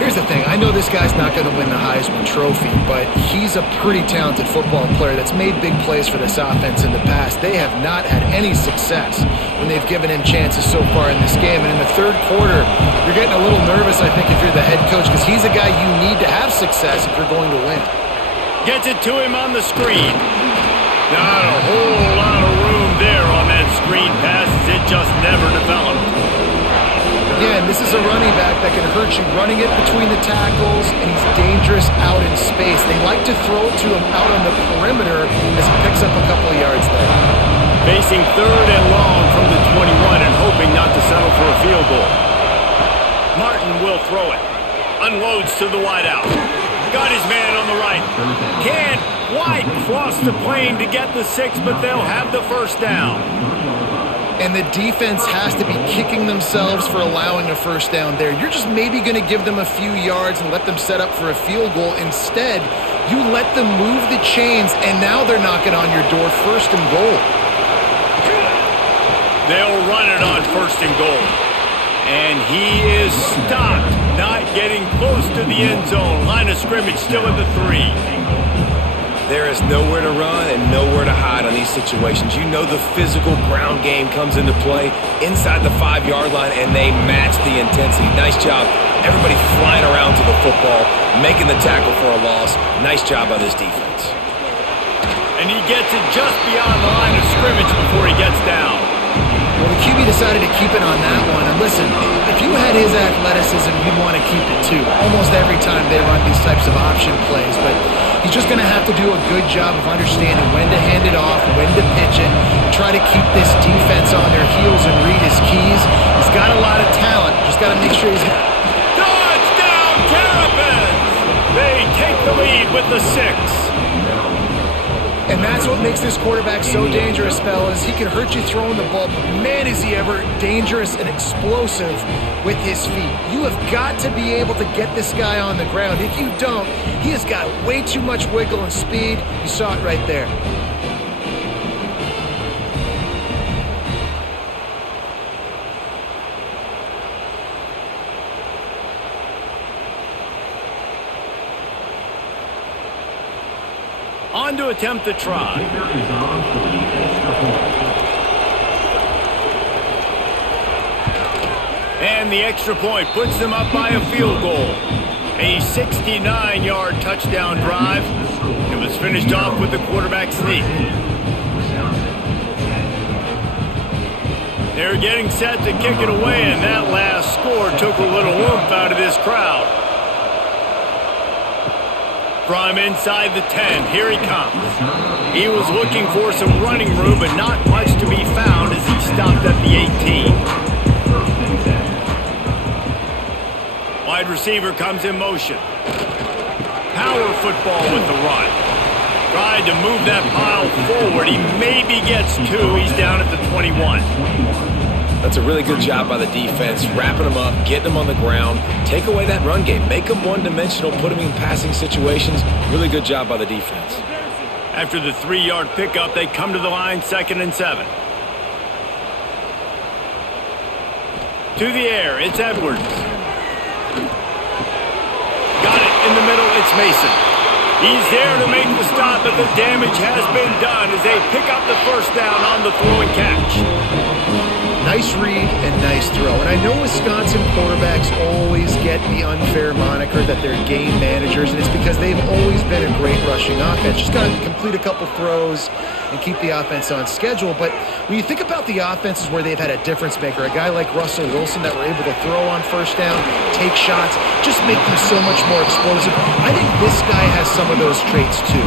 Here's the thing. I know this guy's not going to win the Heisman Trophy, but he's a pretty talented football player that's made big plays for this offense in the past. They have not had any success when they've given him chances so far in this game. And in the 3rd quarter, you're getting a little nervous, I think, if you're the head coach, because he's a guy you need to have success if you're going to win. Gets it to him on the screen. Not a whole lot of room there on that screen pass, as it just never developed. Again, this is a running back that can hurt you running it between the tackles, and he's dangerous out in space. They like to throw it to him out on the perimeter as he picks up a couple of yards there. Facing 3rd and long from the 21 and hoping not to settle for a field goal. Martin will throw it. Unloads to the wideout. Got his man on the right. Can't quite cross the plane to get the 6, but they'll have the 1st down. And the defense has to be kicking themselves for allowing a 1st down there. You're just maybe going to give them a few yards and let them set up for a field goal. Instead, you let them move the chains, and now they're knocking on your door 1st and goal. They'll run it on 1st and goal. And he is stopped, not getting close to the end zone. Line of scrimmage still at the 3. There is nowhere to run and nowhere to hide on these situations. You know the physical ground game comes into play inside the 5-yard line, and they match the intensity. Nice job. Everybody flying around to the football, making the tackle for a loss. Nice job by this defense. And he gets it just beyond the line of scrimmage before he gets down. Well, the QB decided to keep it on that one. And listen, if you had his athleticism, you'd want to keep it too. Almost every time they run these types of option plays. But he's just going to have to do a good job of understanding when to hand it off, when to pitch it, try to keep this defense on their heels and read his keys. He's got a lot of talent. Just got to make sure he's... Touchdown, Terrapins! They take the lead with the 6. And that's what makes this quarterback so dangerous, fellas. He can hurt you throwing the ball, but man, is he ever dangerous and explosive with his feet. You have got to be able to get this guy on the ground. If you don't, he has got way too much wiggle and speed. You saw it right there. On to attempt the try. And the extra point puts them up by a field goal. A 69-yard touchdown drive. It was finished off with the quarterback sneak. They're getting set to kick it away, and that last score took a little oomph out of this crowd. From inside the 10, here he comes. He was looking for some running room, but not much to be found as he stopped at the 18. Wide receiver comes in motion. Power football with the run. Tried to move that pile forward. He maybe gets 2. He's down at the 21. That's a really good job by the defense, wrapping them up, getting them on the ground, take away that run game, make them one-dimensional, put them in passing situations. Really good job by the defense. After the 3-yard pickup, they come to the line, 2nd and 7. To the air, it's Edwards. Got it in the middle, it's Mason. He's there to make the stop, but the damage has been done as they pick up the first down on the throw and catch. Nice read and nice throw. And I know Wisconsin quarterbacks always get the unfair moniker that they're game managers, and it's because they've always been a great rushing offense. Just got to complete a couple throws and keep the offense on schedule. But when you think about the offenses where they've had a difference maker, a guy like Russell Wilson that were able to throw on first down, take shots, just make them so much more explosive. I think this guy has some of those traits too.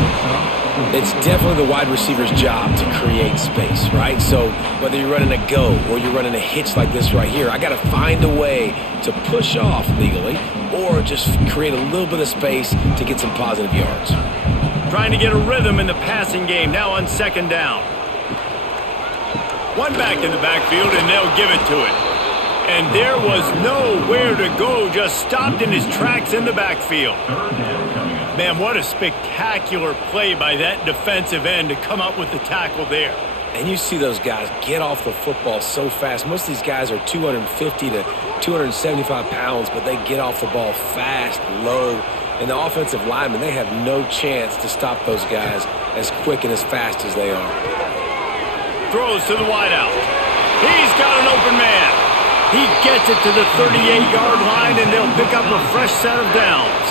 It's definitely the wide receiver's job to create space, right? So whether you're running a go or you're running a hitch like this right here, I got to find a way to push off legally or just create a little bit of space to get some positive yards. Trying to get a rhythm in the passing game now on 2nd down. One back in the backfield, and they'll give it to it. And there was nowhere to go, just stopped in his tracks in the backfield. Man, what a spectacular play by that defensive end to come up with the tackle there. And you see those guys get off the football so fast. Most of these guys are 250 to 275 pounds, but they get off the ball fast, low. And the offensive linemen, they have no chance to stop those guys as quick and as fast as they are. Throws to the wideout. He's got an open man. He gets it to the 38-yard line, and they'll pick up a fresh set of downs.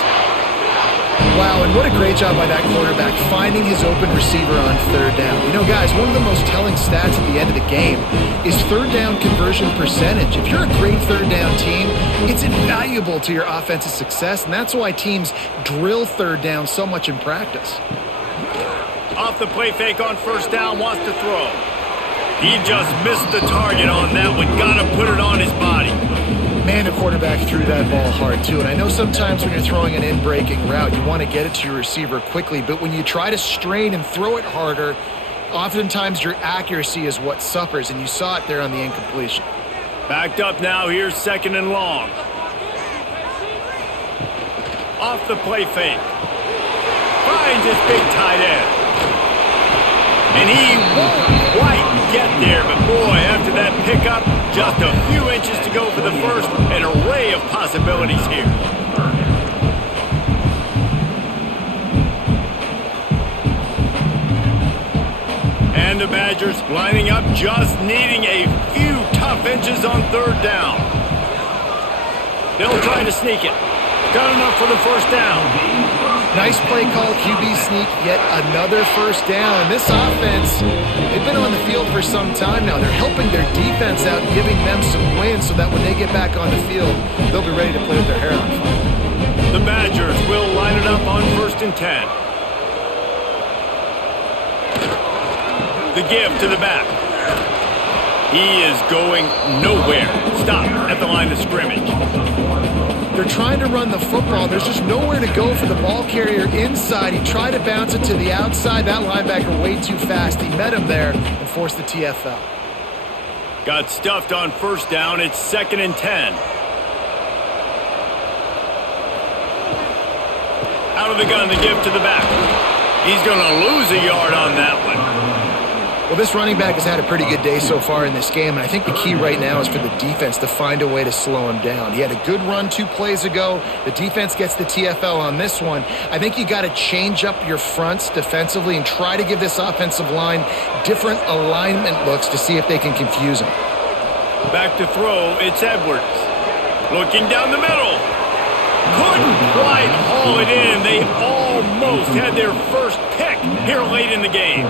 Wow, and what a great job by that quarterback finding his open receiver on 3rd down. You know, guys, one of the most telling stats at the end of the game is 3rd down conversion percentage. If you're a great 3rd down team, it's invaluable to your offensive success, and that's why teams drill 3rd down so much in practice. Off the play fake on 1st down, wants to throw. He just missed the target on that one. Got to put it on his body. Man, the quarterback threw that ball hard, too. And I know sometimes when you're throwing an in-breaking route, you want to get it to your receiver quickly. But when you try to strain and throw it harder, oftentimes your accuracy is what suffers. And you saw it there on the incompletion. Backed up now. Here's 2nd and long. Off the play fake. Finds his big tight end. And he won't quite get there, but boy, after that pickup, just a few inches to go for the first, an array of possibilities here. the Badgers lining up, just needing a few tough inches on third down. They'll try to sneak it. Got enough for the first down. Nice play call, QB sneak, yet another first down. And this offense, they've been on the field for some time now. They're helping their defense out, giving them some wins so that when they get back on the field, they'll be ready to play with their hair on fire. The Badgers will line it up on 1st and 10. The give to the back. He is going nowhere. Stop at the line of scrimmage. They're trying to run the football. There's just nowhere to go for the ball carrier inside. He tried to bounce it to the outside. That linebacker way too fast. He met him there and forced the TFL. Got stuffed on first down. It's 2nd and 10. Out of the gun, the give to the back. He's going to lose a yard on that one. Well, this running back has had a pretty good day so far in this game, and I think the key right now is for the defense to find a way to slow him down. He had a good run 2 plays ago. The defense gets the TFL on this one. I think you got to change up your fronts defensively and try to give this offensive line different alignment looks to see if they can confuse him. Back to throw, it's Edwards. Looking down the middle. Couldn't quite haul it in. They almost had their first pick here late in the game.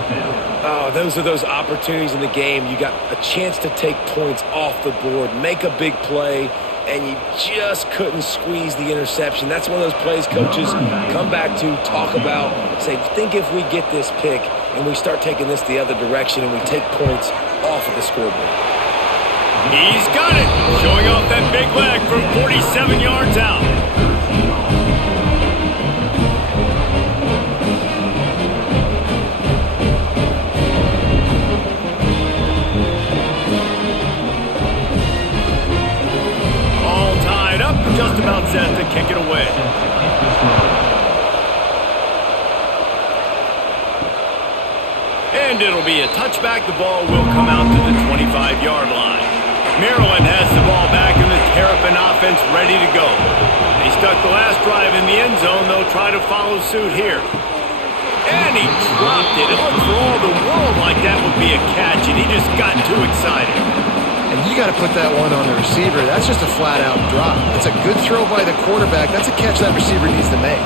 Oh, those are those opportunities in the game. You got a chance to take points off the board, make a big play, and you just couldn't squeeze the interception. That's one of those plays coaches come back to, talk about, say, think if we get this pick and we start taking this the other direction and we take points off of the scoreboard. He's got it, showing off that big leg from 47 yards out. Just about set to kick it away. And it'll be a touchback. The ball will come out to the 25-yard line. Maryland has the ball back and the Terrapin offense ready to go. They stuck the last drive in the end zone. They'll try to follow suit here. And he dropped it. It looked for all the world like that would be a catch, and he just got too excited. And you got to put that one on the receiver. That's just a flat-out drop. That's a good throw by the quarterback. That's a catch that receiver needs to make.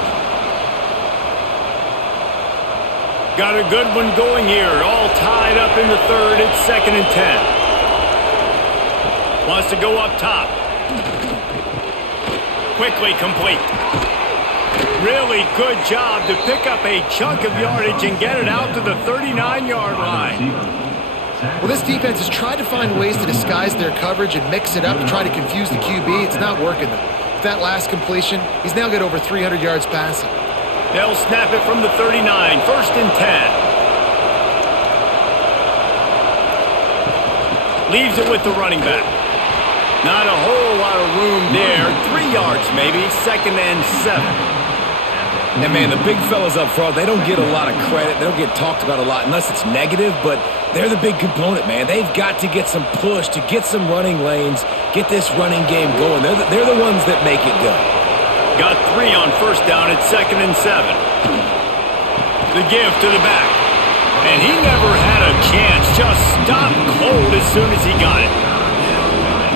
Got a good one going here. All tied up in the third. It's 2nd and 10. Wants to go up top. Quickly complete. Really good job to pick up a chunk of yardage and get it out to the 39-yard line. Well, this defense has tried to find ways to disguise their coverage and mix it up to try to confuse the QB. It's not working, though. With that last completion, he's now got over 300 yards passing. They'll snap it from the 39, 1st and 10. Leaves it with the running back. Not a whole lot of room there. 3 yards maybe, 2nd and 7. And, man, the big fellas up front, they don't get a lot of credit. They don't get talked about a lot unless it's negative, but they're the big component, man. They've got to get some push to get some running lanes, get this running game going. They're the ones that make it go. Got 3 on first down at 2nd and 7. The give to the back. And he never had a chance. Just stopped cold as soon as he got it.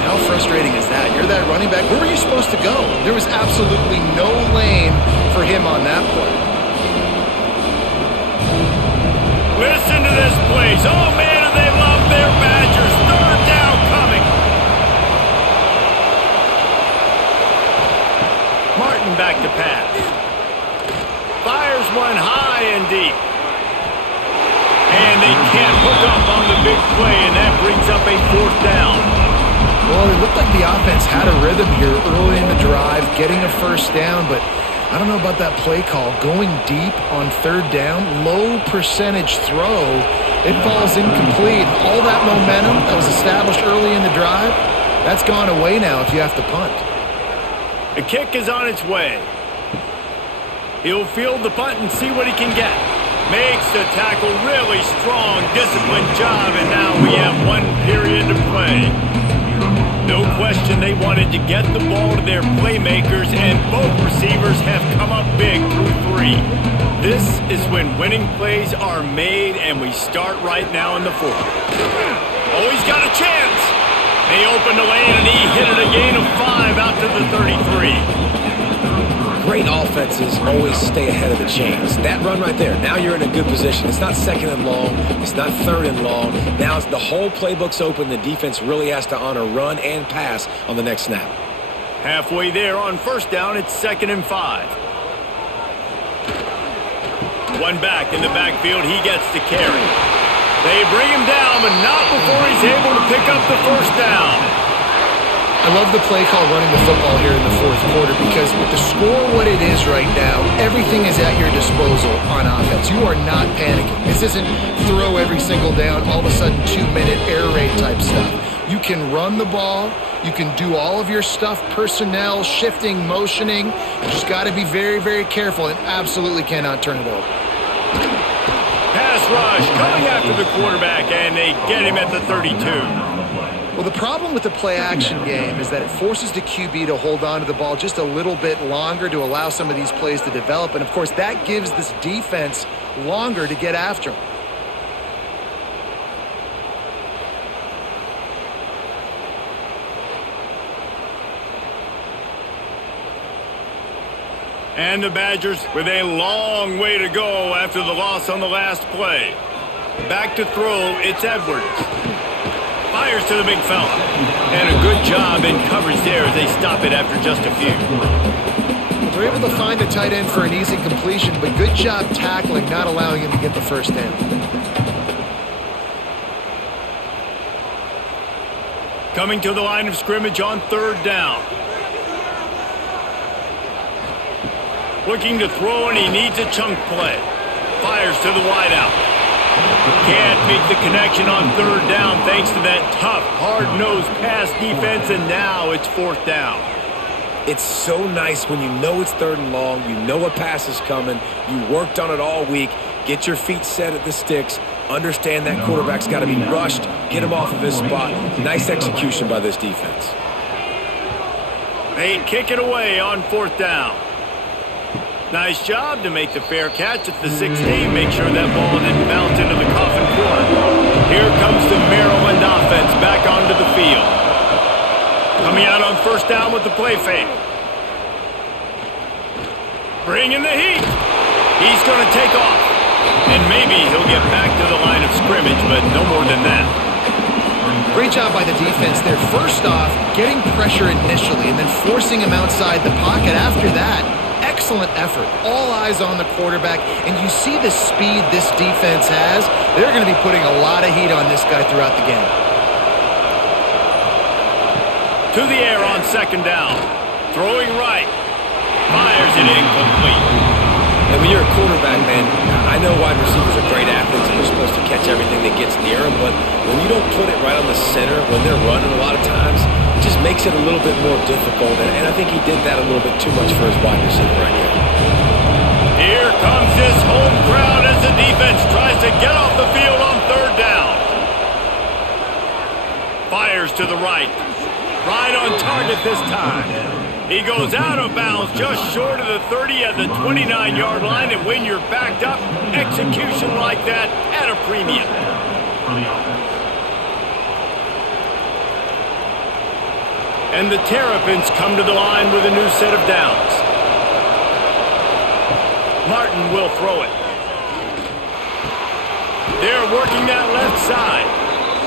How frustrating is that? You're that running back. Where were you supposed to go? There was absolutely no lane for him on that play. Listen to this place. Oh, man, do they love their Badgers. 3rd down coming. Martin back to pass. Fires one high and deep. And they can't hook up on the big play, and that brings up a 4th down. Well, it looked like the offense had a rhythm here early in the drive, getting a first down, but I don't know about that play call. Going deep on 3rd down, low percentage throw, it falls incomplete. All that momentum that was established early in the drive, that's gone away now if you have to punt. The kick is on its way. He'll field the punt and see what he can get. Makes the tackle, really strong, disciplined job, and now we have 1 period to play. No question they wanted to get the ball to their playmakers, and both receivers have come up big through 3. This is when winning plays are made, and we start right now in the 4th. Oh, he's got a chance. They opened the lane, and he hit it a gain of 5 out to the 33. Great offenses always stay ahead of the chains. That run right there, now you're in a good position. It's not 2nd and long. It's not 3rd and long. Now it's the whole playbook's open. The defense really has to honor run and pass on the next snap. Halfway there on 1st down, it's 2nd and 5. One back in the backfield, he gets to carry. They bring him down, but not before he's able to pick up the 1st down. I love the play call running the football here in the 4th quarter because with the score what it is right now, everything is at your disposal on offense. You are not panicking. This isn't throw every single down, all of a sudden 2-minute air raid type stuff. You can run the ball. You can do all of your stuff, personnel, shifting, motioning. You just got to be very, very careful and absolutely cannot turn it over. Pass rush coming after the quarterback, and they get him at the 32. Well, the problem with the play-action game is that it forces the QB to hold on to the ball just a little bit longer to allow some of these plays to develop. And, of course, that gives this defense longer to get after him. And the Badgers with a long way to go after the loss on the last play. Back to throw, it's Edwards. Fires to the big fella. And a good job in coverage there as they stop it after just a few. They're able to find the tight end for an easy completion, but good job tackling, not allowing him to get the 1st down. Coming to the line of scrimmage on 3rd down. Looking to throw, and he needs a chunk play. Fires to the wideout. Can't make the connection on 3rd down thanks to that tough, hard-nosed pass defense, and now it's 4th down. It's so nice when you know it's 3rd and long, you know a pass is coming, you worked on it all week, get your feet set at the sticks, understand that quarterback's got to be rushed, get him off of his spot. Nice execution by this defense. They kick it away on 4th down. Nice job to make the fair catch at the 16. Make sure that ball didn't bounce into the coffin corner. Here comes the Maryland offense back onto the field. Coming out on 1st down with the play fake. Bringing the heat. He's going to take off. And maybe he'll get back to the line of scrimmage, but no more than that. Great job by the defense there. First off, getting pressure initially and then forcing him outside the pocket after that. Excellent effort. All eyes on the quarterback, and you see the speed this defense has. They're going to be putting a lot of heat on this guy throughout the game. To the air on 2nd down. Throwing right. Fires it incomplete. And when you're a quarterback, man, I know wide receivers are great athletes and they're supposed to catch everything that gets near them, but when you don't put it right on the center, when they're running a lot of times, it just makes it a little bit more difficult, and I think he did that a little bit too much for his wide receiver right there. Here comes this home crowd as the defense tries to get off the field on 3rd down. Fires to the right. Right on target this time. He goes out of bounds just short of the 30 at the 29-yard line, and when you're backed up, execution like that at a premium. And the Terrapins come to the line with a new set of downs. Martin will throw it. They're working that left side.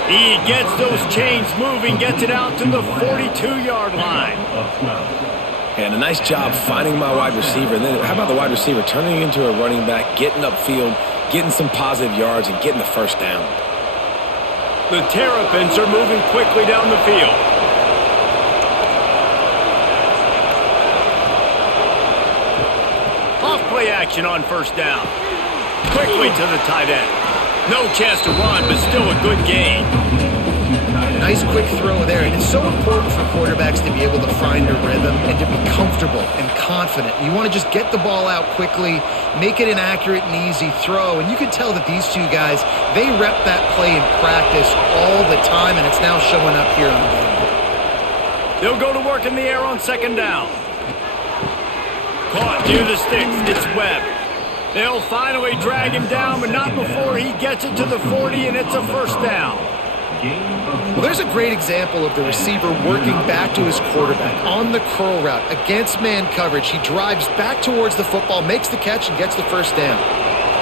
He gets those chains moving, gets it out to the 42-yard line. And a nice job finding my wide receiver. And then how about the wide receiver turning into a running back, getting upfield, getting some positive yards, and getting the 1st down. The Terrapins are moving quickly down the field. Off-play action on 1st down. Quickly to the tight end. No chance to run, but still a good gain. Nice quick throw there, and it's so important for quarterbacks to be able to find a rhythm and to be comfortable and confident. You want to just get the ball out quickly, make it an accurate and easy throw, and you can tell that these two guys, they rep that play in practice all the time, and it's now showing up here on the game. They'll go to work in the air on second down. Caught near the sticks. It's Webb. They'll finally drag him down, but not before he gets it to the 40, and it's a first down. Well, there's a great example of the receiver working back to his quarterback on the curl route against man coverage. He drives back towards the football, makes the catch, and gets the first down.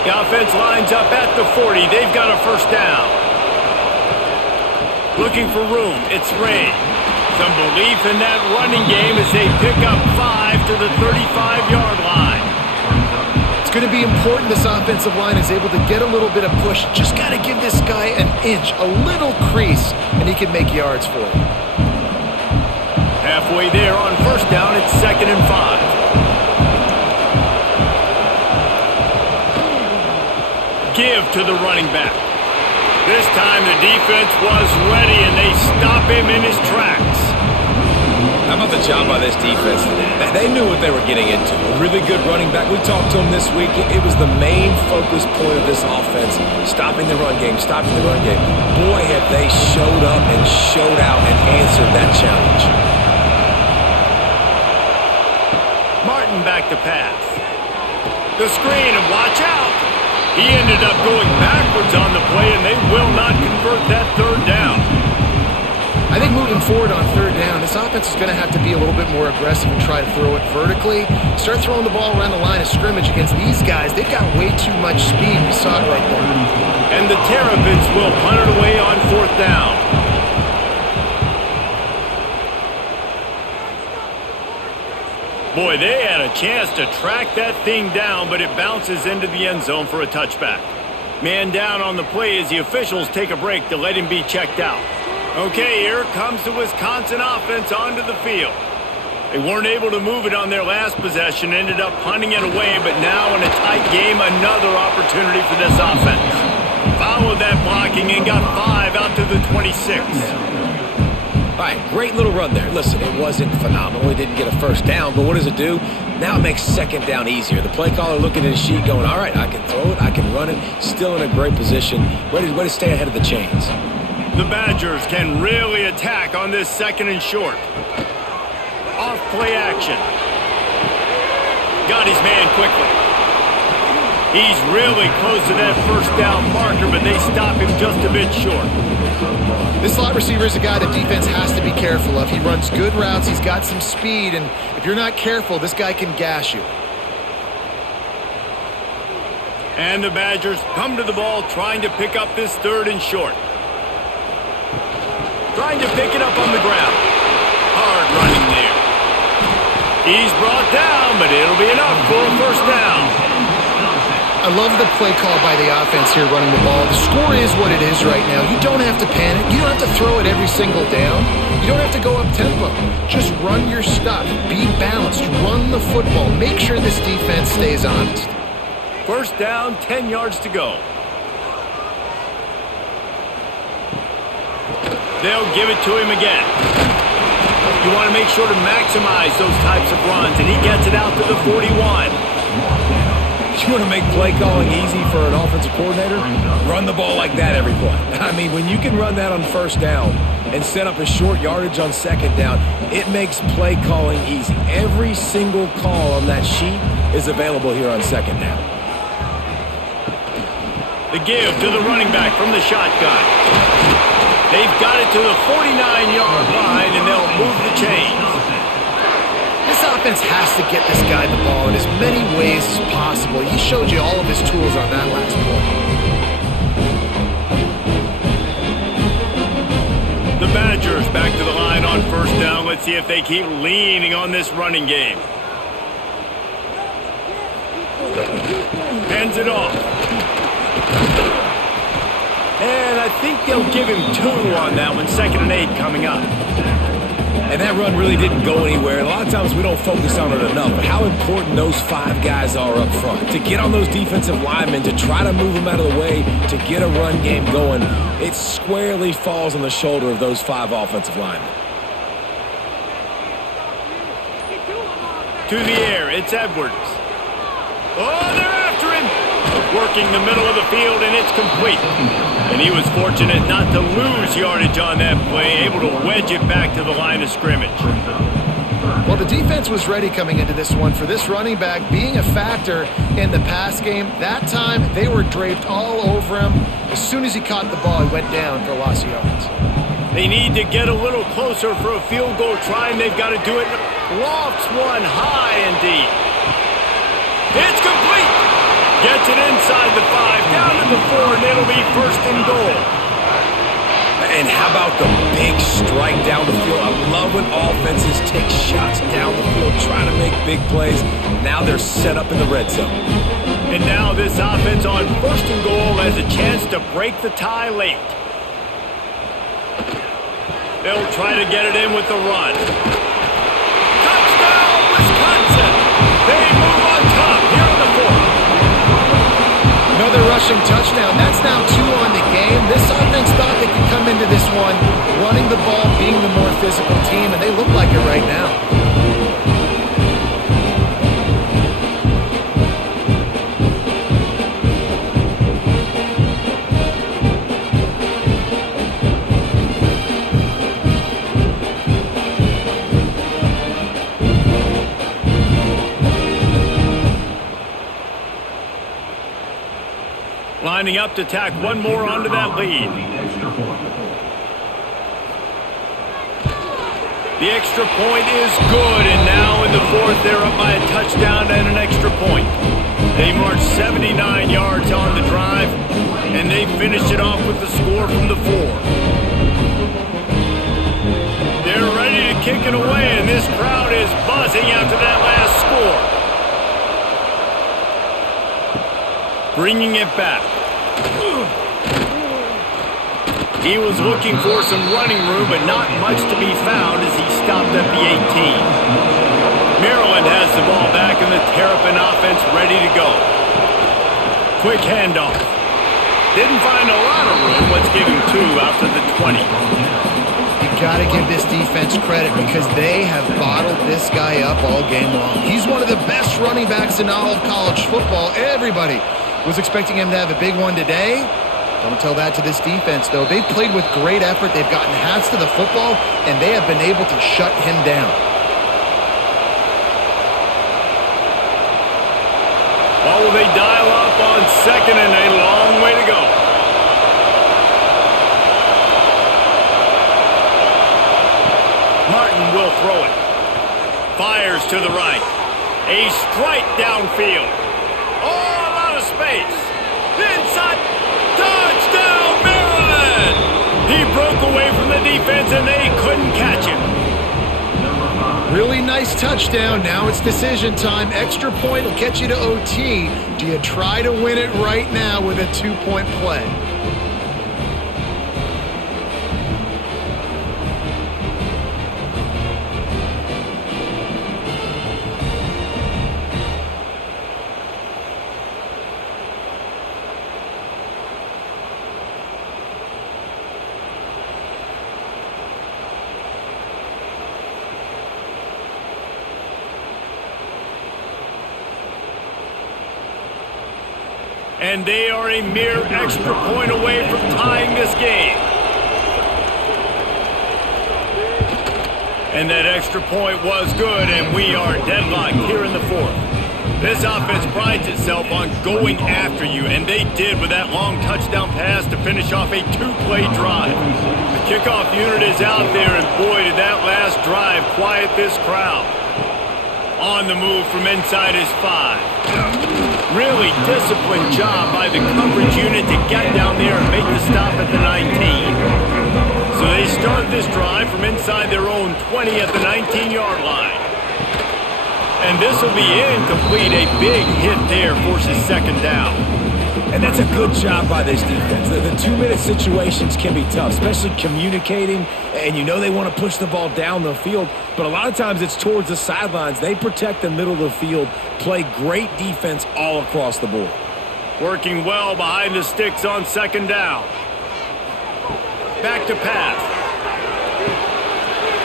The offense lines up at the 40. They've got a first down. Looking for room. It's Ray. Some belief in that running game as they pick up 5 to the 35-yard line. It's going to be important this offensive line is able to get a little bit of push. Just got to give this guy an inch, a little crease, and he can make yards for you. Halfway there on first down, it's 2nd and 5. Give to the running back. This time the defense was ready, and they stop him in his tracks. How about the job by this defense today? They knew what they were getting into. A really good running back. We talked to him this week. It was the main focus point of this offense, stopping the run game, stopping the run game. Boy, have they showed up and showed out and answered that challenge. Martin back to pass. The screen, and watch out. He ended up going backwards on the play, and they will not convert that third down. I think moving forward on third down, this offense is going to have to be a little bit more aggressive and try to throw it vertically. Start throwing the ball around the line of scrimmage against these guys. They've got way too much speed. We saw it right there. And the Terrapins will punt it away on fourth down. Boy, they had a chance to track that thing down, but it bounces into the end zone for a touchback. Man down on the play as the officials take a break to let him be checked out. Okay, here comes the Wisconsin offense onto the field. They weren't able to move it on their last possession, ended up punting it away, but now in a tight game, another opportunity for this offense. Followed that blocking and got 5 out to the 26. All right, great little run there. Listen, it wasn't phenomenal. He didn't get a first down, but what does it do? Now it makes second down easier. The play caller looking at his sheet going, all right, I can throw it, I can run it, still in a great position, ready to stay ahead of the chains. The Badgers can really attack on this 2nd and short. Off play action. Got his man quickly. He's really close to that first down marker, but they stop him just a bit short. This slot receiver is a guy the defense has to be careful of. He runs good routes, he's got some speed, and if you're not careful, this guy can gash you. And the Badgers come to the ball trying to pick up this 3rd and short. Trying to pick it up on the ground. Hard running there. He's brought down, but it'll be enough for a first down. I love the play call by the offense here running the ball. The score is what it is right now. You don't have to panic. You don't have to throw it every single down. You don't have to go up tempo. Just run your stuff. Be balanced. Run the football. Make sure this defense stays honest. First down, 10 yards to go. They'll give it to him again. You want to make sure to maximize those types of runs, and he gets it out to the 41. You want to make play calling easy for an offensive coordinator? Run the ball like that every play. I mean, when you can run that on first down and set up a short yardage on second down, it makes play calling easy. Every single call on that sheet is available here on second down. The give to the running back from the shotgun. They've got it to the 49-yard line, and they'll move the chains. This offense has to get this guy the ball in as many ways as possible. He showed you all of his tools on that last play. The Badgers back to the line on first down. Let's see if they keep leaning on this running game. Hands it off. And I think they'll give him 2 on that one. 2nd and 8 coming up. And that run really didn't go anywhere. And a lot of times we don't focus on it enough, but how important those 5 guys are up front. To get on those defensive linemen, to try to move them out of the way, to get a run game going, it squarely falls on the shoulder of those 5 offensive linemen. To the air, it's Edwards. Oh, they're after him. Working the middle of the field, and it's complete. And he was fortunate not to lose yardage on that play, able to wedge it back to the line of scrimmage. Well, the defense was ready coming into this one for this running back being a factor in the pass game. That time, they were draped all over him. As soon as he caught the ball, he went down for loss of yards. They need to get a little closer for a field goal try, and they've got to do it. Lofts one high and deep. It's complete. Gets it inside the 5, down to the 4, and it'll be first and goal. And how about the big strike down the field? I love when offenses take shots down the field, trying to make big plays. Now they're set up in the red zone. And now this offense on first and goal has a chance to break the tie late. They'll try to get it in with the run. Touchdown, Wisconsin! They move on top here in the 4th. Another rushing touchdown. That's now 2 on the game. This offense thought they could come into this one running the ball, being the more physical team, and they look like it right now. Lining up to tack one more onto that lead. The extra point is good, and now in the 4th, they're up by a touchdown and an extra point. They march 79 yards on the drive, and they finish it off with the score from the 4. They're ready to kick it away, and this crowd is buzzing after that last score. Bringing it back. He was looking for some running room, but not much to be found as he stopped at the 18. Maryland has the ball back, and the Terrapin offense ready to go. Quick handoff. Didn't find a lot of room. Let's give him 2 out to the 20. You got to give this defense credit because they have bottled this guy up all game long. He's one of the best running backs in all of college football. Everybody was expecting him to have a big one today. Don't tell that to this defense, though. They've played with great effort. They've gotten hats to the football, and they have been able to shut him down. Oh, they dial up on second, and a long way to go. Martin will throw it. Fires to the right. A strike downfield. Oh, a lot of space. Inside. Touchdown, Maryland! He broke away from the defense, and they couldn't catch him. Really nice touchdown. Now it's decision time. Extra point will get you to OT. Do you try to win it right now with a 2-point play? And they are a mere extra point away from tying this game. And that extra point was good, and we are deadlocked here in the 4th. This offense prides itself on going after you, and they did with that long touchdown pass to finish off a 2-play drive. The kickoff unit is out there, and boy, did that last drive quiet this crowd. On the move from inside his 5. Really disciplined job by the coverage unit to get down there and make the stop at the 19. So they start this drive from inside their own 20 at the 19-yard line. And this will be incomplete. A big hit there forces second down. And that's a good job by this defense. The 2-minute situations can be tough, especially communicating, and you know they want to push the ball down the field, but a lot of times it's towards the sidelines. They protect the middle of the field, play great defense all across the board. Working well behind the sticks on second down. Back to pass.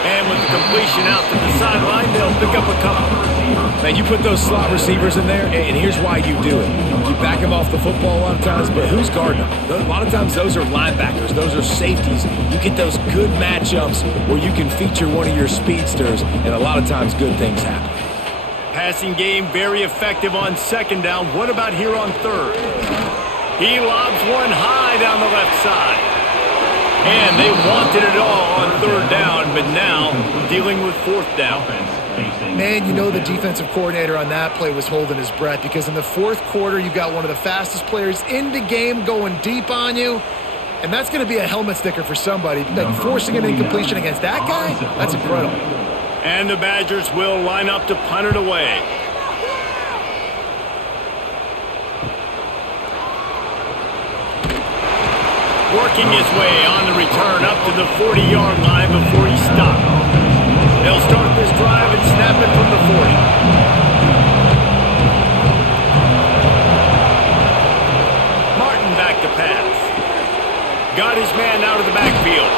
And with the completion out to the sideline, they'll pick up a couple. Man, you put those slot receivers in there, and here's why you do it. You back them off the football a lot of times, but who's guarding them? A lot of times those are linebackers. Those are safeties. You get those good matchups where you can feature one of your speedsters, and a lot of times good things happen. Passing game very effective on second down. What about here on third? He lobs one high down the left side. And they wanted it all on third down, but now dealing with fourth down. Man, you know the defensive coordinator on that play was holding his breath because in the fourth quarter, you got one of the fastest players in the game going deep on you. And that's going to be a helmet sticker for somebody. Like forcing an incompletion against that guy, that's incredible. And the Badgers will line up to punt it away. Working his way on the return up to the 40-yard line before he stopped. They'll start this drive and snap it from the 40. Martin back to pass. Got his man out of the backfield.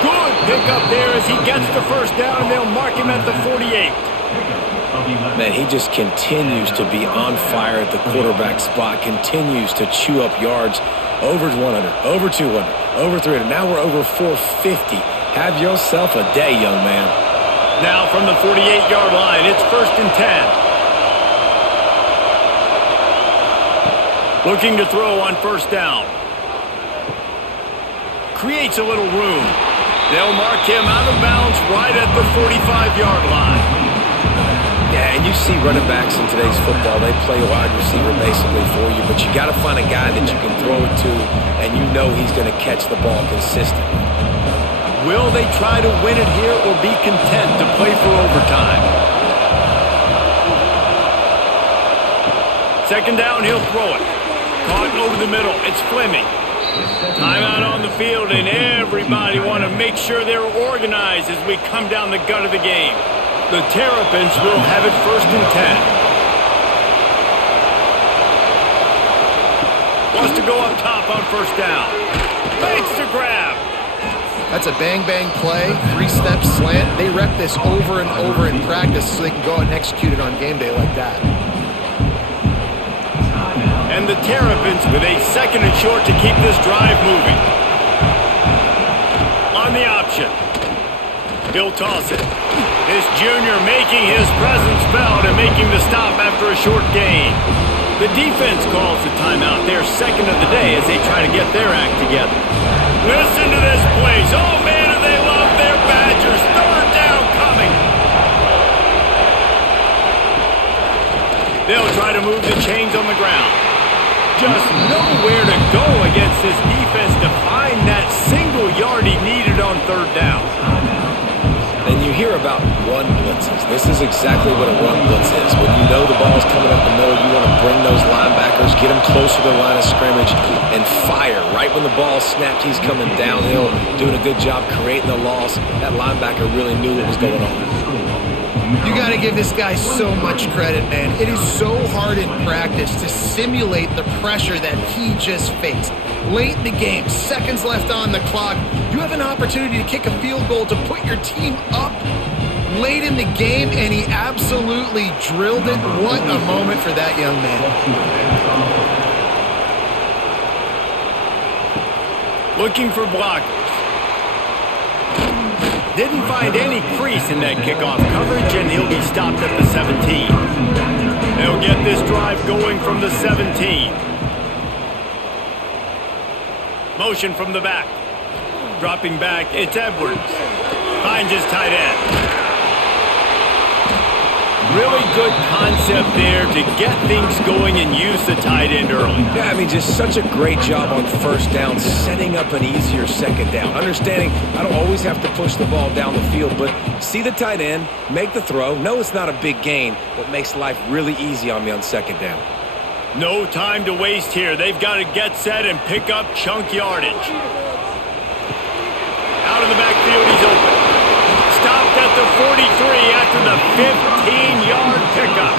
Good pickup there as he gets the first down, and they'll mark him at the 48. Man, he just continues to be on fire at the quarterback spot, continues to chew up yards. Over 100, over 200, over 300. Now we're over 450. Have yourself a day, young man. Now from the 48-yard line, it's 1st and 10. Looking to throw on first down. Creates a little room. They'll mark him out of bounds right at the 45-yard line. Yeah, and you see running backs in today's football, they play wide receiver basically for you, but you got to find a guy that you can throw it to, and you know he's going to catch the ball consistently. Will they try to win it here or be content to play for overtime? Second down, he'll throw it. Caught over the middle. It's Fleming. Timeout on the field, and everybody want to make sure they're organized as we come down the gut of the game. The Terrapins will have it 1st and 10. Wants to go up top on first down. Makes the grab. That's a bang-bang play, 3-step slant. They rep this over and over in practice so they can go out and execute it on game day like that. And the Terrapins with a 2nd and short to keep this drive moving. On the option. He'll toss it. This junior making his presence felt and making the stop after a short gain. The defense calls the timeout, their 2nd of the day as they try to get their act together. Listen to this place. Oh, man, do they love their Badgers. 3rd down coming. They'll try to move the chains on the ground. Just nowhere to go against this defense to find that single yard he needed on 3rd down. And you hear about run blitzes. This is exactly what a run blitz is. When you know the ball's coming up the middle, you want to bring those linebackers, get them closer to the line of scrimmage, and fire. Right when the ball snapped, he's coming downhill, doing a good job creating the loss. That linebacker really knew what was going on. You got to give this guy so much credit, man. It is so hard in practice to simulate the pressure that he just faced. Late in the game, seconds left on the clock, you have an opportunity to kick a field goal to put your team up late in the game, and he absolutely drilled it. What a moment for that young man. Looking for blockers. Didn't find any crease in that kickoff coverage, and he'll be stopped at the 17. They'll get this drive going from the 17. Motion from the back. Dropping back, it's Edwards. Finds his tight end. Really good concept there to get things going and use the tight end early. Yeah, I mean, just such a great job on first down, setting up an easier second down. Understanding I don't always have to push the ball down the field, but see the tight end, make the throw. No, it's not a big gain, but makes life really easy on me on second down. No time to waste here. They've got to get set and pick up chunk yardage. Out of the backfield, he's open. Stopped at the 43 after the 15-yard pickup.